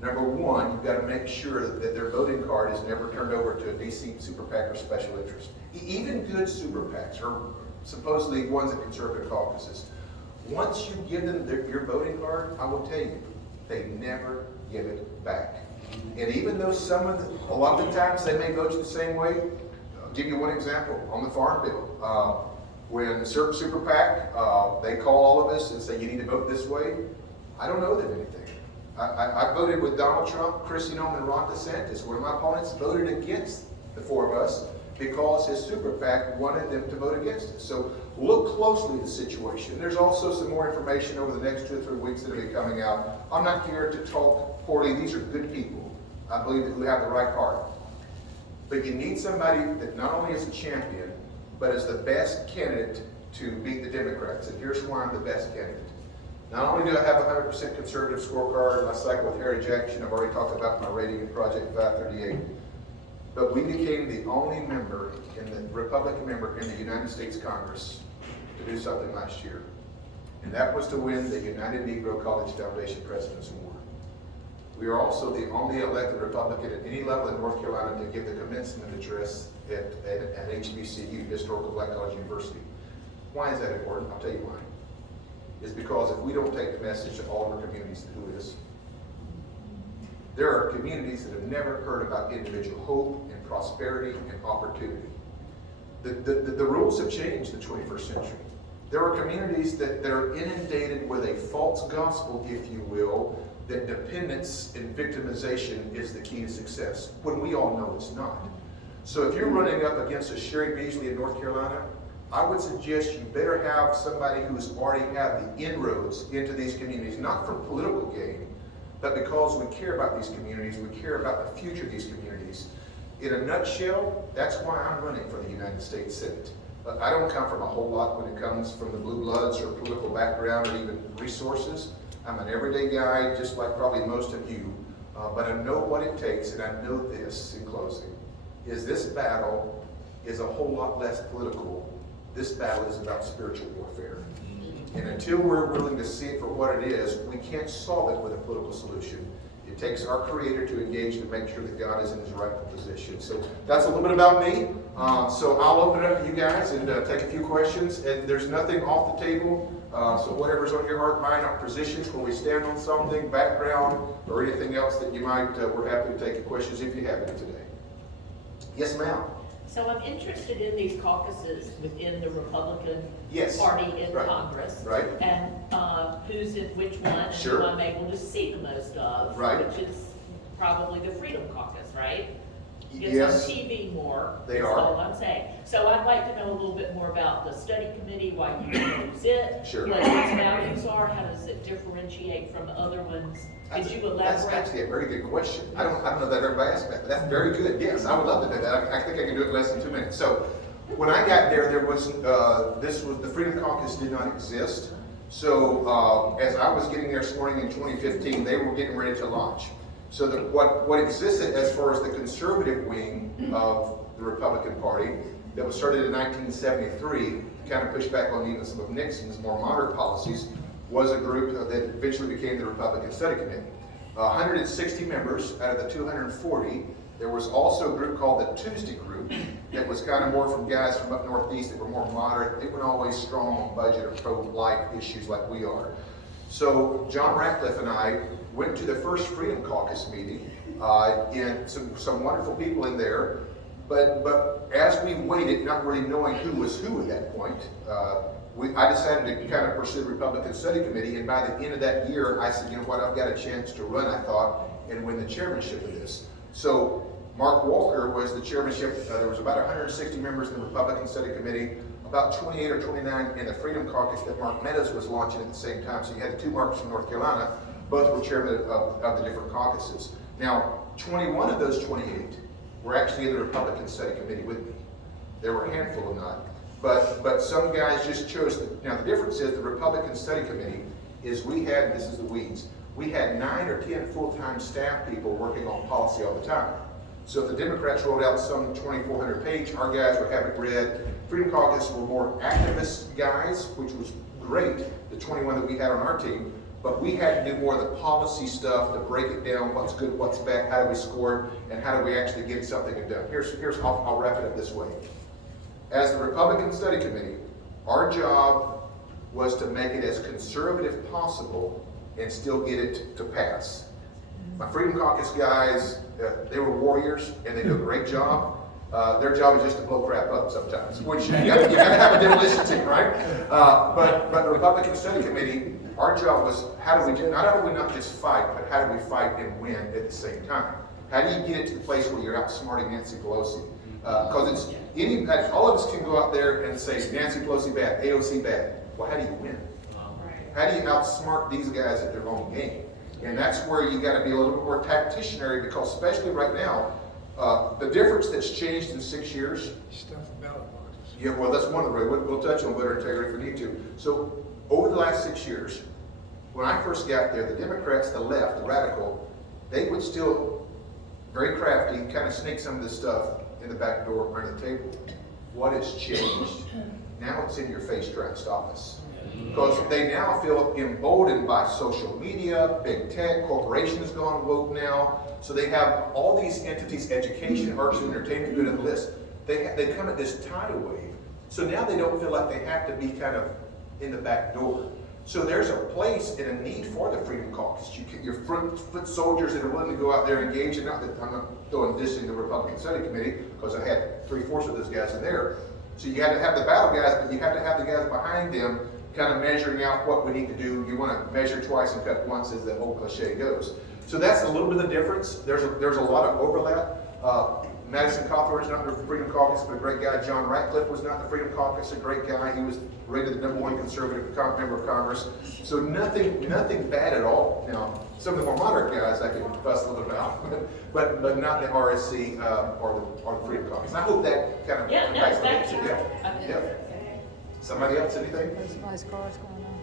number one, you've got to make sure that their voting card is never turned over to a DC super PAC or special interest. Even good super PACs, or supposedly ones that conservative caucuses, once you give them your voting card, I will tell you, they never give it back. And even though a lot of the times they may vote you the same way, I'll give you one example on the Farm Bill. When a certain super PAC, they call all of us and say, you need to vote this way. I don't owe them anything. I voted with Donald Trump, Kristi Noem, and Ron DeSantis. One of my opponents voted against the four of us because his super PAC wanted them to vote against it. So look closely at the situation. There's also some more information over the next 2 or 3 weeks that will be coming out. I'm not here to talk poorly. These are good people. I believe that we have the right heart. But you need somebody that not only is a champion, but is the best candidate to beat the Democrats. And here's why I'm the best candidate. Not only do I have a 100% conservative scorecard, my cycle with heritage action, I've already talked about my rating in Project 538, but we became the only member, Republican member in the United States Congress to do something last year. And that was to win the United Negro College Foundation President's Award. We are also the only elected Republican at any level in North Carolina to give the commencement address at HBCU, Historical Black College University. Why is that important? I'll tell you why. Is because if we don't take the message to all of our communities, who is? There are communities that have never heard about individual hope and prosperity and opportunity. The rules have changed in the 21st century. There are communities that are inundated with a false gospel, if you will, that dependence and victimization is the key to success, when we all know it's not. So if you're running up against a Sherry Beasley in North Carolina, I would suggest you better have somebody who's already had the inroads into these communities, not for political gain, but because we care about these communities, we care about the future of these communities. In a nutshell, that's why I'm running for the United States Senate. But I don't come from a whole lot when it comes from the blue bloods or political background or even resources. I'm an everyday guy, just like probably most of you, but I know what it takes, and I know this in closing, is this battle is a whole lot less political. This battle is about spiritual warfare. And until we're willing to see it for what it is, we can't solve it with a political solution. It takes our Creator to engage to make sure that God is in His rightful position. So that's a little bit about me. So I'll open it up to you guys and take a few questions. And there's nothing off the table. So whatever's on your heart, mind, on positions, when we stand on something, background, or anything else that you might, we're happy to take your questions if you have any today. Yes, ma'am. So I'm interested in these caucuses within the Republican Yes. Party in Right. Congress. Right. And who's in which one, and Sure. who I'm able to see the most of. Right. Which is probably the Freedom Caucus, right? Yes. It's on TV more. They That's are. all I'm saying. So I'd like to know a little bit more about the study committee, why you use it. Sure. What its values are, how does it differentiate from other ones? Could you That's elaborate? actually a very good question. I don't know that everybody asked that, but that's very good. Yes, I would love to do that. I think I can do it in less than 2 minutes. So when I got there was the Freedom Caucus did not exist. So as I was getting there sworn in 2015, they were getting ready to launch. So what existed as far as the conservative wing of the Republican Party that was started in 1973, kind of pushed back on even some of Nixon's more moderate policies, was a group that eventually became the Republican Study Committee. 160 members out of the 240. There was also a group called the Tuesday Group that was kind of more from guys from up northeast that were more moderate. They weren't always strong on budget or pro-life issues like we are. So John Ratcliffe and I went to the first Freedom Caucus meeting, and some wonderful people in there. But as we waited, not really knowing who was who at that point, I decided to kind of pursue the Republican Study Committee, and by the end of that year, I said, you know what, I've got a chance to run, I thought, and win the chairmanship of this. So Mark Walker was the chairmanship. There was about 160 members in the Republican Study Committee, about 28 or 29 in the Freedom Caucus that Mark Meadows was launching at the same time. So you had the two Marks from North Carolina, both were chairman of the different caucuses. Now, 21 of those 28 were actually in the Republican Study Committee with me. There were a handful of not. But some guys just chose. Now the difference is the Republican Study Committee is we had, this is the weeds, we had 9 or 10 full-time staff people working on policy all the time. So if the Democrats rolled out some 2,400 page, our guys would have it read. Freedom Caucus were more activist guys, which was great, the 21 that we had on our team, but we had to do more of the policy stuff to break it down, what's good, what's bad, how do we score it, and how do we actually get something done. I'll wrap it up this way. As the Republican Study Committee, our job was to make it as conservative possible and still get it to pass. My Freedom Caucus guys, they were warriors and they did a great job, Their job is just to blow crap up sometimes, which you gotta have a demolition team, right? But the Republican Study Committee, our job was how do we not just fight, but how do we fight and win at the same time? How do you get it to the place where you're outsmarting Nancy Pelosi? Because all of us can go out there and say Nancy Pelosi bad, AOC bad. Well, how do you win? How do you outsmart these guys at their own game? And that's where you got to be a little bit more tacticianary, because especially right now, the difference that's changed in 6 years. Stuff the ballot boxes. Yeah, well, that's one of the, we'll touch on voter integrity if we need to. So over the last 6 years, when I first got there, the Democrats, the left, the radical, they would still, very crafty, kind of sneak some of this stuff in the back door under the table. What has changed? Now it's in your face trying to stop us. Because they now feel emboldened by social media, big tech, corporations gone woke now. So they have all these entities, education, arts, and entertainment, good on the list. They come at this tidal wave. So now they don't feel like they have to be kind of in the back door. So there's a place and a need for the Freedom Caucus. Your foot soldiers that are willing to go out there and engage, and not that I'm not dissing the Republican Study Committee, because I had 3/4 of those guys in there. So you have to have the battle guys, but you have to have the guys behind them kind of measuring out what we need to do. You want to measure twice and cut once, as the old cliche goes. So that's a little bit of the difference. There's a lot of overlap. Madison Cawthorn is not in the Freedom Caucus, but a great guy. John Ratcliffe was not in the Freedom Caucus, a great guy. He was rated the #1 conservative member of Congress. So nothing bad at all. Now, some of the more moderate guys I could fuss a little bit about, but not the RSC or the Freedom Caucus. I hope that kind of that's yeah. Somebody else, anything? Somebody's car's going on.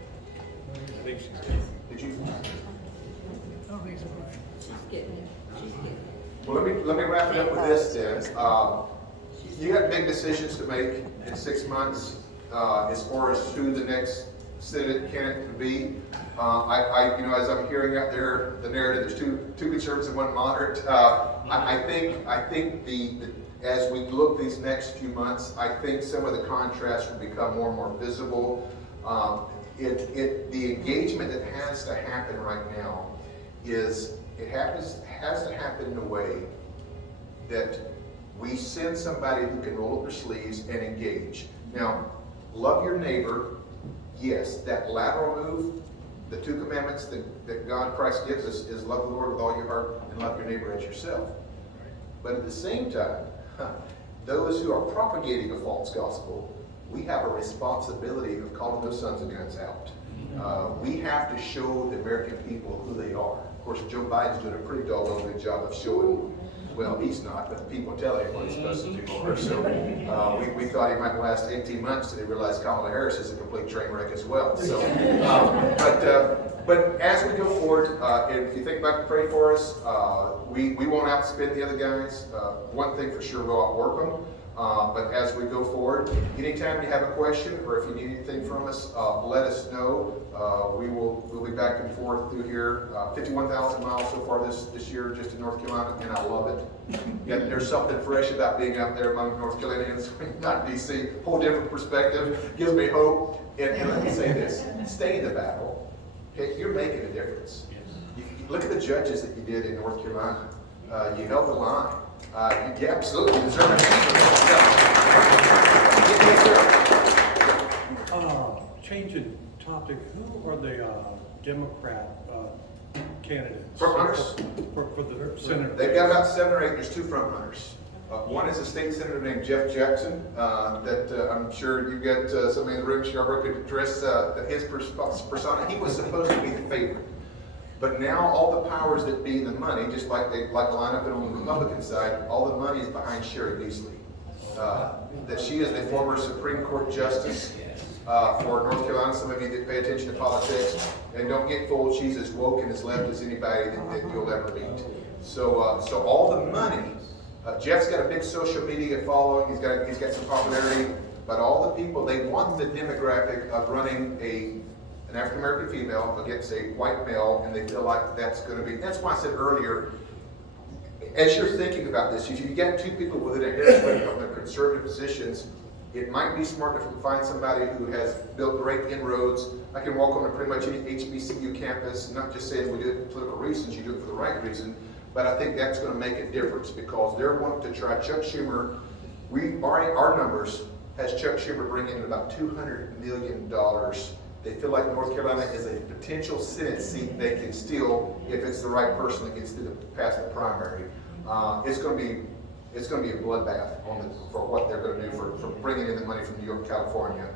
Did you? I don't think so. Well, let me wrap it up with this then. You got big decisions to make in 6 months as far as who the next Senate candidate could be. As I'm hearing out there the narrative, there's two conservatives and one moderate. I think as we look these next few months, I think some of the contrasts will become more and more visible. The engagement that has to happen right now has to happen in a way that we send somebody who can roll up their sleeves and engage. Now, love your neighbor. Yes, that lateral move, the 2 commandments that God Christ gives us is love the Lord with all your heart and love your neighbor as yourself. But at the same time, those who are propagating a false gospel, we have a responsibility of calling those sons of guns out. We have to show the American people who they are. Of course, Joe Biden's doing a pretty doggone good job of showing, well, he's not, but the people tell him what he's supposed to do more. So we thought he might last 18 months until he realized Kamala Harris is a complete train wreck as well. So, but as we go forward, if you think back and pray for us, we won't outspend the other guys. One thing for sure, we'll outwork them. But as we go forward, anytime you have a question or if you need anything from us, let us know. We'll be back and forth through here. 51,000 miles so far this year just in North Carolina, and I love it. Yeah, there's something fresh about being out there among North Carolinians, not DC. Whole different perspective, gives me hope. And let me say this: stay in the battle. Okay, you're making a difference. You look at the judges that you did in North Carolina. You held the line. You absolutely deserve it. Changing topic, who are the Democrat candidates? Front runners? For the Senate. They've got about 7 or 8. There's 2 front runners. One is a state senator named Jeff Jackson that I'm sure you've got somebody in the room, Scarborough, could address his persona. He was supposed to be the favorite. But now all the powers that be, the money, just like they like to line up on the Republican side, all the money is behind Sherry Beasley. That she is the former Supreme Court Justice for North Carolina. Some of you that pay attention to politics, and don't get fooled, she's as woke and as left as anybody that you'll ever meet. So all the money, Jeff's got a big social media following, he's got some popularity, but all the people, they want the demographic of running an African American female against a white male, and they feel like that's going to be. That's why I said earlier, as you're thinking about this, if you get 2 people within a hair of the conservative positions, it might be smart to find somebody who has built great inroads. I can walk on to pretty much any HBCU campus, not just saying we do it for political reasons, you do it for the right reason, but I think that's going to make a difference because they're wanting to try. Chuck Schumer our numbers has Chuck Schumer bringing in about $200 million. They feel like North Carolina is a potential Senate seat they can steal if it's the right person that gets past the primary. It's going to be a bloodbath for what they're going to do for bringing in the money from New York, California.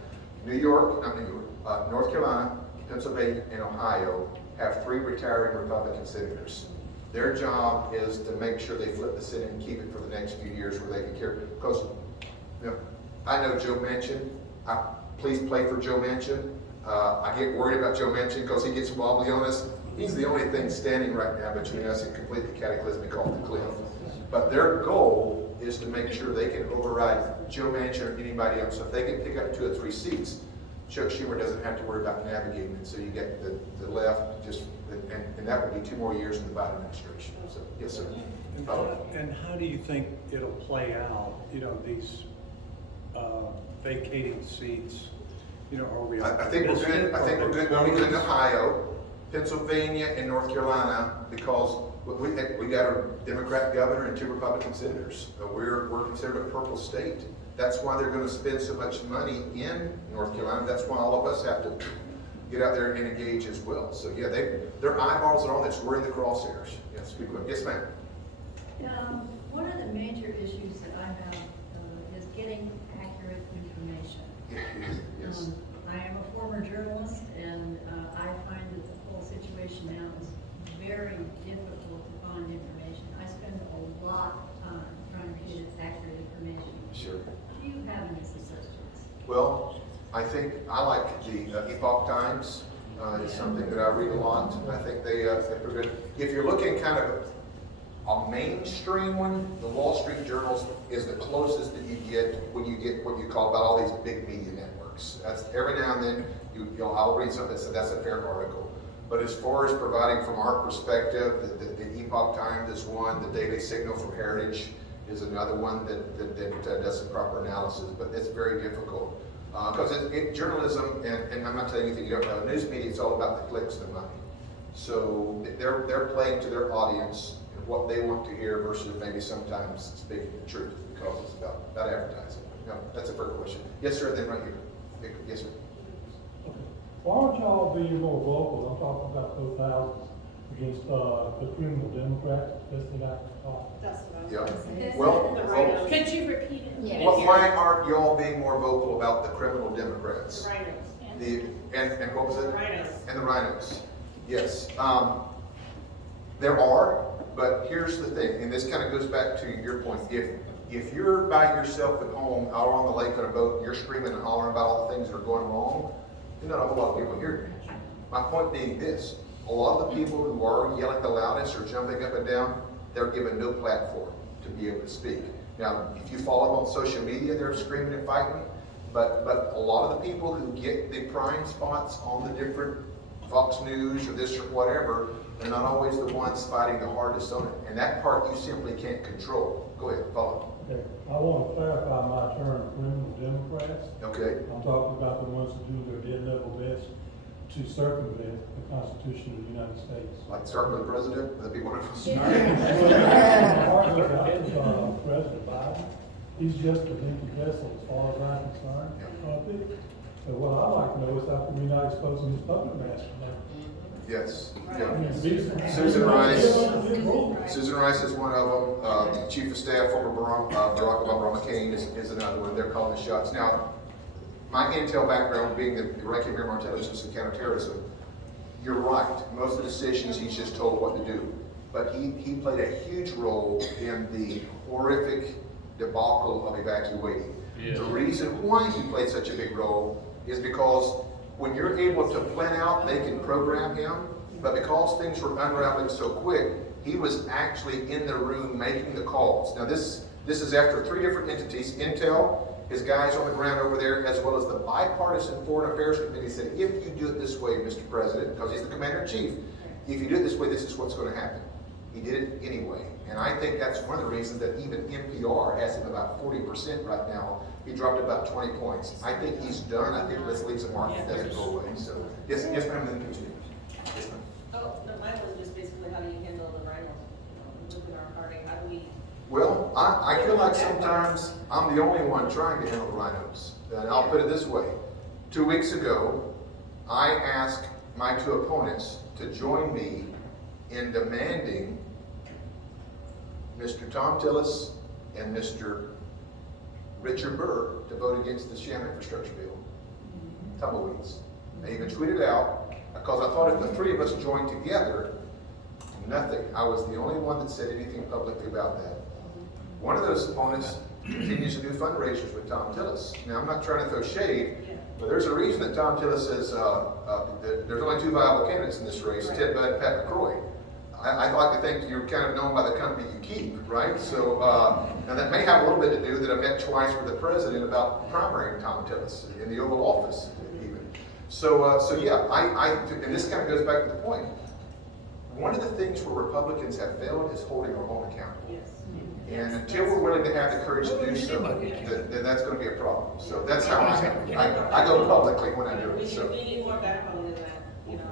North Carolina, Pennsylvania, and Ohio have 3 retiring Republican senators. Their job is to make sure they flip the Senate and keep it for the next few years where they can carry. Because I know Joe Manchin. Please play for Joe Manchin. I get worried about Joe Manchin because he gets wobbly on us. He's the only thing standing right now between us and completely cataclysmic off the cliff. But their goal is to make sure they can override Joe Manchin or anybody else. So if they can pick up 2 or 3 seats, Chuck Schumer doesn't have to worry about navigating it. So you get the left just, and that would be 2 more years in the Biden administration. So yes, sir. And how do you think it'll play out? These vacating seats. Are we? I think we're good. I think we're good going in Ohio, Pennsylvania, and North Carolina because we got a Democrat governor and 2 Republican senators. We're considered a purple state. That's why they're going to spend so much money in North Carolina. That's why all of us have to get out there and engage as well. So yeah, their eyeballs are on this. We're in the crosshairs. Yes, speak with. Yes, ma'am. One of the major issues that I have is getting accurate information. Yes. I am a former journalist, and I find that the whole situation now is very difficult to find information. I spend a lot of time trying to get accurate information. Sure. Do you have any suggestions? Well, I think I like the Epoch Times. It's something that I read a lot. I think they're good. If you're looking kind of a mainstream one, the Wall Street Journal is the closest that you get when you get what you call about all these big media networks. That's every now and then I'll read something that says that's a fair article. But as far as providing from our perspective, the Epoch Times is one. The Daily Signal from Heritage is another one that does some proper analysis. But it's very difficult because journalism, and I'm not telling you anything you don't know. News media, it's all about the clicks and the money. So they're playing to their audience and what they want to hear versus maybe sometimes speaking the truth because it's about advertising. No, that's a fair question. Yes, sir. Then right here. Yes, sir. Okay. Why don't y'all be more vocal? I'm talking about those houses against the criminal Democrats. That's the guy talking. That's what I was Yeah. gonna say. Well, Could you repeat it? Yeah. why aren't y'all being more vocal about the criminal Democrats? The rhinos. And what was it? The rhinos. And the rhinos. Yes. There are, but here's the thing, and this kind of goes back to your point. If you're by yourself at home out on the lake on a boat and you're screaming and hollering about all the things that are going wrong, there's not a whole lot of people here. My point being this, a lot of the people who are yelling the loudest or jumping up and down, they're given no platform to be able to speak. Now, if you follow them on social media, they're screaming and fighting, but a lot of the people who get the prime spots on the different Fox News or this or whatever, they're not always the ones fighting the hardest on it. And that part you simply can't control. Go ahead, follow. Okay. I want to clarify my term, criminal Democrats. Okay. I'm talking about the ones who do their dead level best to circumvent the Constitution of the United States. Like starting with the president, that'd be wonderful. President Biden, he's just an empty vessel as far as I'm concerned. So what I'd like to know is how come we're not exposing his puppet master? Yes. I mean, Yeah. Susan Rice is one of them. Chief of Staff, former Barack Obama McCain is another one. They're calling the shots. Now, my intel background being the ranking member on intelligence and counterterrorism, you're right. Most of the decisions he's just told what to do. But he played a huge role in the horrific debacle of evacuating. Yes. The reason why he played such a big role is because when you're able to plan out, they can program him, but because things were unraveling so quick, he was actually in the room making the calls. Now this is after 3 different entities, Intel, his guys on the ground over there, as well as the bipartisan foreign affairs committee said, if you do it this way, Mr. President, because he's the commander-in-chief, if you do it this way, this is what's going to happen. He did it anyway. And I think that's one of the reasons that even NPR has him about 40% right now. He dropped about 20 points. I think he's done. I think this leaves a mark that doesn't go away. So, yes, ma'am, then continue. Yes, ma'am. Oh, no, mine was just basically how do you handle the rhinos? Within our party, how do we Well, I feel like sometimes I'm the only one trying to handle the rhinos. And I'll put it this way. 2 weeks ago, I asked my two opponents to join me in demanding Mr. Tom Tillis and Mr. Richard Burr to vote against the sham infrastructure bill. Tumbleweeds. I even tweeted out, because I thought if the three of us joined together, nothing. I was the only one that said anything publicly about that. One of those opponents continues to do fundraisers with Tom Tillis. Now, I'm not trying to throw shade, but there's a reason that Tom Tillis says that there's only two viable candidates in this race, Ted Budd and Pat McCrory. I like to think you're kind of known by the company you keep, right? So, and that may have a little bit to do that I met twice with the president about primarying Tom Tillis in the Oval Office, even. So yeah, and this kind of goes back to the point. One of the things where Republicans have failed is holding our own accountable. Yes. And until we're willing to have the courage to do so, then that's going to be a problem. So that's how I go publicly when I do it. So. We need more backbone than that, you know,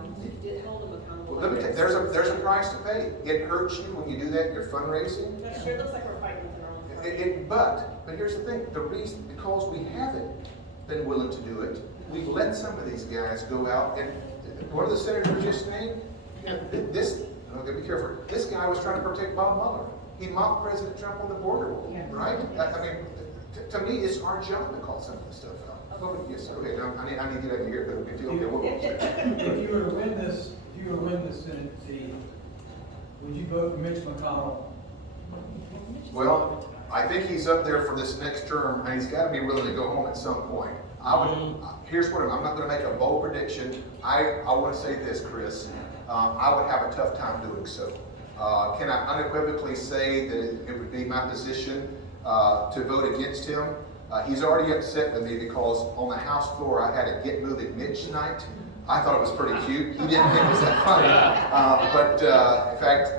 to hold them accountable. Well, let me tell you, there's a price to pay. It hurts you when you do that in your fundraising. That sure looks like we're fighting with our own. But here's the thing, the reason, because we haven't been willing to do it, we've let some of these guys go out, and one of the senators we just named, be careful, this guy was trying to protect Bob Mueller. He mocked President Trump on the border, right? I mean, to me, it's our job to call some of this stuff out. Yes, okay, I need to get out of here, but we can deal with it. If you were to win this, Senate seat, would you vote for Mitch McConnell? Well, I think he's up there for this next term, and he's got to be willing to go home at some point. Here's what I'm not going to make a bold prediction. I want to say this, Chris. I would have a tough time doing so. Can I unequivocally say that it would be my position to vote against him? He's already upset with me because on the House floor I had a Get Moving Mitch night. I thought it was pretty cute. He didn't think it was that funny. In fact,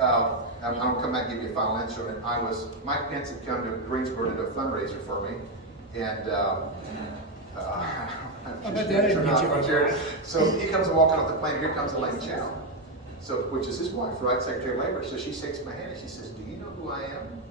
I'm going to come back and give you a final answer on it. Mike Pence had come to Greensboro to do a fundraiser for me. And so he comes and walking off the plane, and here comes Elaine Chao. So, which is his wife, right, Secretary of Labor. So she shakes my hand and she says, "Do you know who I am?"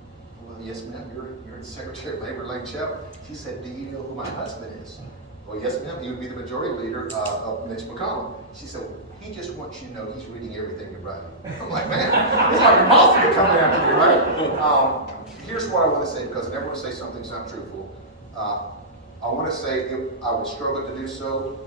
Well, yes, ma'am. You're the Secretary of Labor, Elaine Chao. She said, "Do you know who my husband is?" Well, yes, ma'am. He would be the majority leader of Mitch McConnell. She said, "He just wants you to know he's reading everything you're writing." I'm like, man, it's like a mafia coming after me, right? Here's what I want to say, because I never want to say something's not truthful. I want to say I would struggle to do so.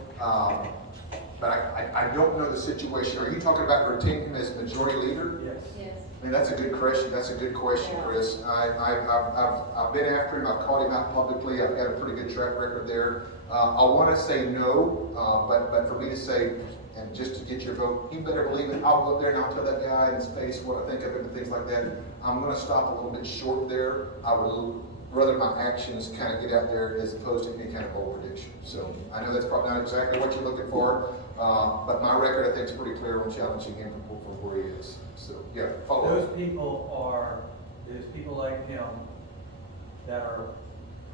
But I don't know the situation. Are you talking about retaining him as majority leader? Yes. Yes. I mean, that's a good question. That's a good question, Chris. I've been after him. I've called him out publicly. I've got a pretty good track record there. I want to say no, but for me to say, and just to get your vote, you better believe it. I'll go up there and I'll tell that guy in his face what I think of him and things like that. I'm going to stop a little bit short there. I would rather my actions kind of get out there as opposed to any kind of bold prediction. So I know that's probably not exactly what you're looking for, but my record I think is pretty clear on challenging him from where he is. So yeah, follow up. There's people like him that are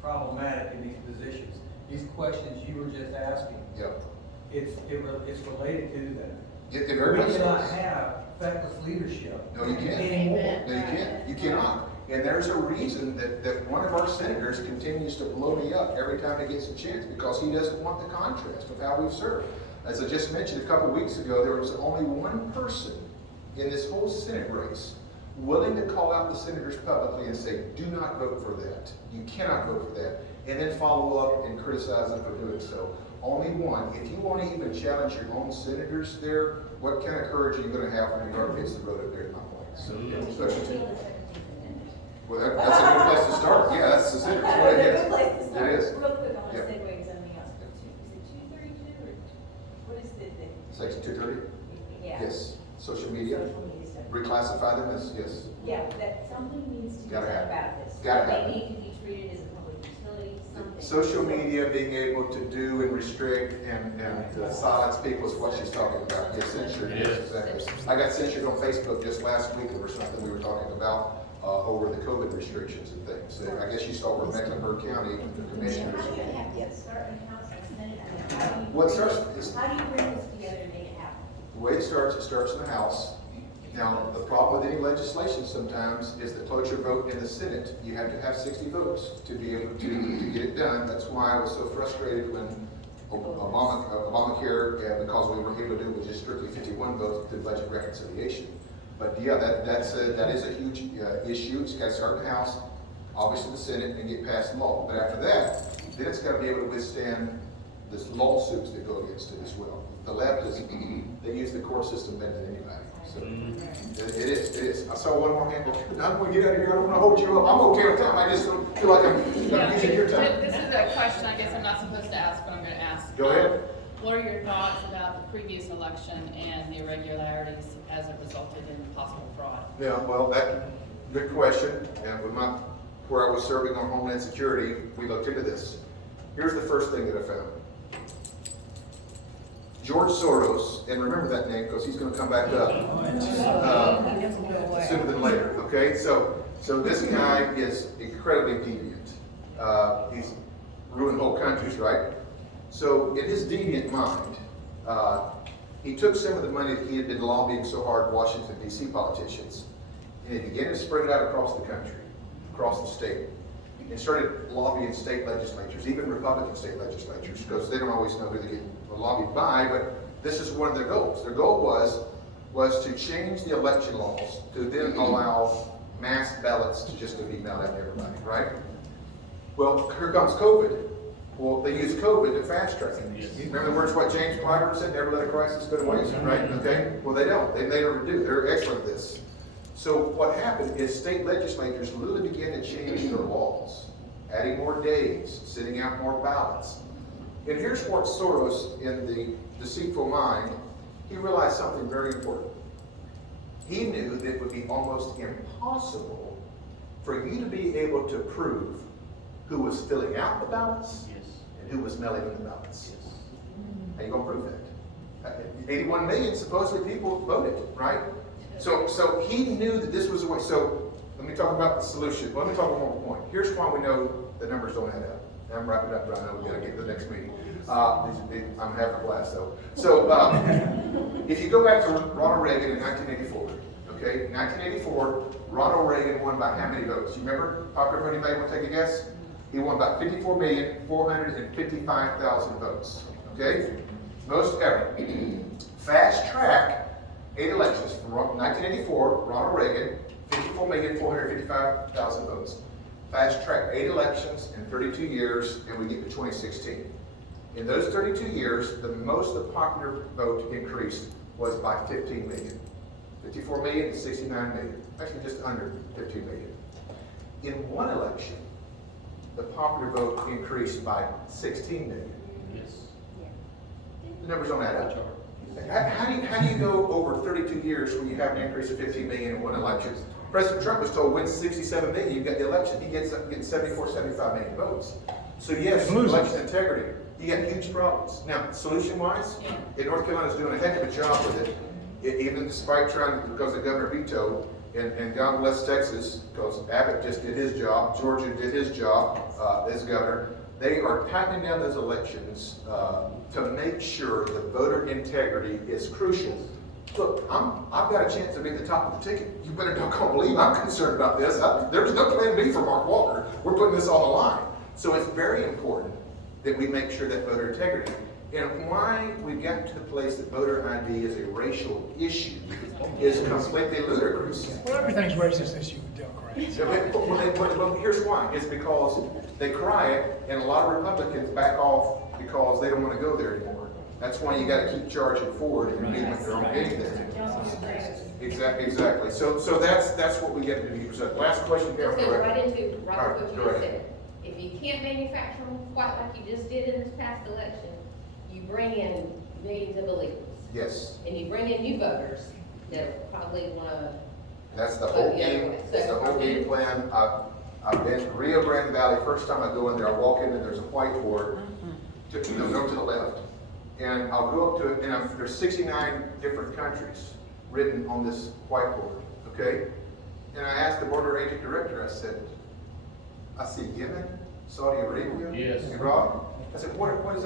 problematic in these positions. These questions you were just asking. Yep. It's related to that. It very much we cannot is. have feckless leadership. No, you can't. Anymore. No, you can't. You cannot. And there's a reason that one of our senators continues to blow me up every time he gets a chance, because he doesn't want the contrast of how we've served. As I just mentioned a couple weeks ago, there was only one person in this whole Senate race willing to call out the senators publicly and say, "Do not vote for that. You cannot vote for that," and then follow up and criticize them for doing so. Only one. If you want to even challenge your own senators there, what kind of courage are you going to have when you go against the road up there at my point? So, especially well, that's a good place to start. Yeah, that's the center. That's a good place to start. It is. Real quick, I want to Yeah. segue into something else. Is it 232 or what is the thing? Section 230? Yeah. Yes. Social media? Social media stuff. Reclassify them as, yes. Yeah, that something needs to be Gotta said happen. about this. Gotta They happen. need to be treated as a public utility, something. Social media being able to do and restrict and silence people is what she's talking about. Yes, censure. Yes, exactly. I got censured on Facebook just last week over something we were talking about over the COVID restrictions and things. So I guess you saw where Mecklenburg County commissioners. How do you have to start in House and Senate? I mean, how do you Well, it bring starts- this- how do you bring this together and make it happen? The way it starts in the House. Now, the problem with any legislation sometimes is the cloture vote in the Senate, you have to have 60 votes to be able to get it done. That's why I was so frustrated when Obamacare, because we were able to do it with just strictly 51 votes through budget reconciliation. But yeah, that is a huge issue. It's got to start in the House, obviously the Senate, and get passed law. But after that, then it's got to be able to withstand this lawsuits that go against it as well. The left is, they use the court system better than anybody. So it is. I saw one more hand. I'm going to get out of here. I don't want to hold you up. I'm okay with time. I just feel like I'm using your time. This is a question I guess I'm not supposed to ask, but I'm going to ask. Go ahead. What are your thoughts about the previous election and the irregularities as it resulted in possible fraud? Yeah, well, good question. And with where I was serving on Homeland Security, we looked into this. Here's the first thing that I found. George Soros, and remember that name because he's going to come back up sooner than later. Okay, so this guy is incredibly deviant. He's ruined whole countries, right? So in his deviant mind, he took some of the money that he had been lobbying so hard Washington, D.C. politicians, and he began to spread it out across the country, across the state, and started lobbying state legislatures, even Republican state legislatures, because they don't always know who they get lobbied by, but this is one of their goals. Their goal was to change the election laws to then allow mass ballots to just be mailed out to everybody, right? Well, here comes COVID. Well, they use COVID to fast track it. You remember the words what James Clyburn said, never let a crisis go to waste, right? Okay? Well, they don't. They never do. They're excellent at this. So what happened is state legislatures literally began to change their laws, adding more days, sending out more ballots. And here's what Soros, in the deceitful mind, he realized something very important. He knew that it would be almost impossible for you to be able to prove who was filling out the ballots and who was mailing in the ballots. How you gonna prove that? 81 million supposedly people voted, right? So he knew that this was a way. So let me talk about the solution. Let me talk about one more point. Here's why we know the numbers don't add up. I'm wrapping up, but I know we gotta get to the next meeting. I'm having a blast though. So if you go back to Ronald Reagan in 1984, okay? In 1984, Ronald Reagan won by how many votes? You remember? Popular vote, anybody want to take a guess? He won by 54,455,000 votes. Okay? Most ever. Fast track 8 elections from 1984, Ronald Reagan, 54,455,000 votes. Fast track 8 elections in 32 years, and we get to 2016. In those 32 years, the most the popular vote increased was by 15 million. 54 million to 69 million. Actually, just under 15 million. In one election, the popular vote increased by 16 million. Yes. The numbers don't add up. How do you go over 32 years when you have an increase of 15 million in one election? President Trump was told win 67 million, you get the election. He gets 74, 75 million votes. So yes, election integrity, you got huge problems. Now, solution-wise, North Carolina's doing a heck of a job with it, even despite trying, because the governor vetoed, and God bless Texas, because Abbott just did his job, Georgia did his job as governor. They are tightening down those elections to make sure that voter integrity is crucial. Look, I've got a chance to be at the top of the ticket. You better don't believe I'm concerned about this. There's no plan B for Mark Walker. We're putting this on the line. So it's very important that we make sure that voter integrity. And why we got to the place that voter ID is a racial issue is completely ludicrous. Well, everything's racist issue with Democrats. Well, here's why. It's because they cry it, and a lot of Republicans back off because they don't want to go there anymore. That's why you got to keep charging forward and being with their own getting there. Exactly. So that's what we get to do. So last question, Let's go right into what you Go just said. If you can't manufacture them quite like you just did in this past election, you bring in millions of illegals. Yes. And you bring in new voters that probably want to. That's the whole game. That's the whole game plan. I've been to Rio Grande Valley. First time I go in there, I walk in and there's a whiteboard go to the left. And I'll go up to it, and there's 69 different countries written on this whiteboard, okay? And I asked the border agent director, I said, I see Yemen, Saudi Arabia, Iraq. I said, what is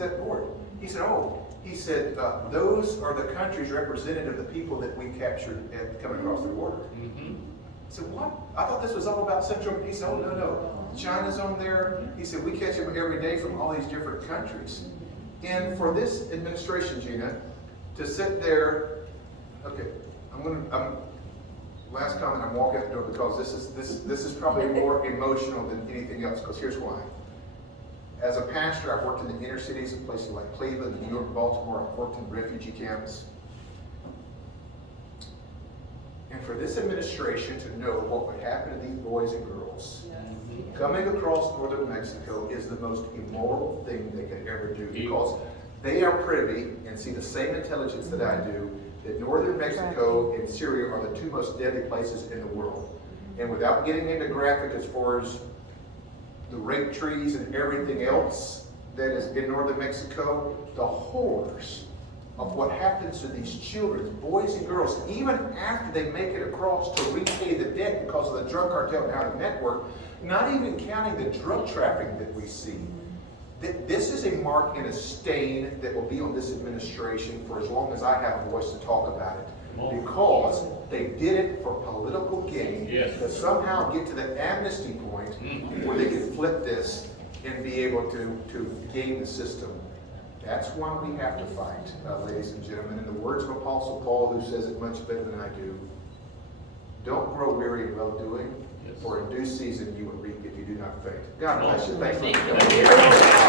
that board? He said, oh, he said, those are the countries representative of the people that we captured coming across the border. I said, what? I thought this was all about Central. He said, oh, no. China's on there. He said, we catch them every day from all these different countries. And for this administration, Gina, to sit there, okay, last comment, I'm walking out the door because this is probably more emotional than anything else, because here's why. As a pastor, I've worked in the inner cities of places like Cleveland, New York, Baltimore. I've worked in refugee camps. And for this administration to know what would happen to these boys and girls coming across northern Mexico is the most immoral thing they could ever do, because they are privy and see the same intelligence that I do, that northern Mexico and Syria are the two most deadly places in the world. And without getting into graphic as far as the rape trees and everything else that is in northern Mexico, the horrors of what happens to these children, boys and girls, even after they make it across to repay the debt because of the drug cartel and out of network, not even counting the drug trafficking that we see. This is a mark and a stain that will be on this administration for as long as I have a voice to talk about it. Because they did it for political gain, to somehow get to the amnesty point where they can flip this and be able to game the system. That's one we have to fight, ladies and gentlemen. In the words of Apostle Paul, who says it much better than I do, don't grow weary in well-doing, for in due season you will reap if you do not faint. God bless you. Thanks for coming.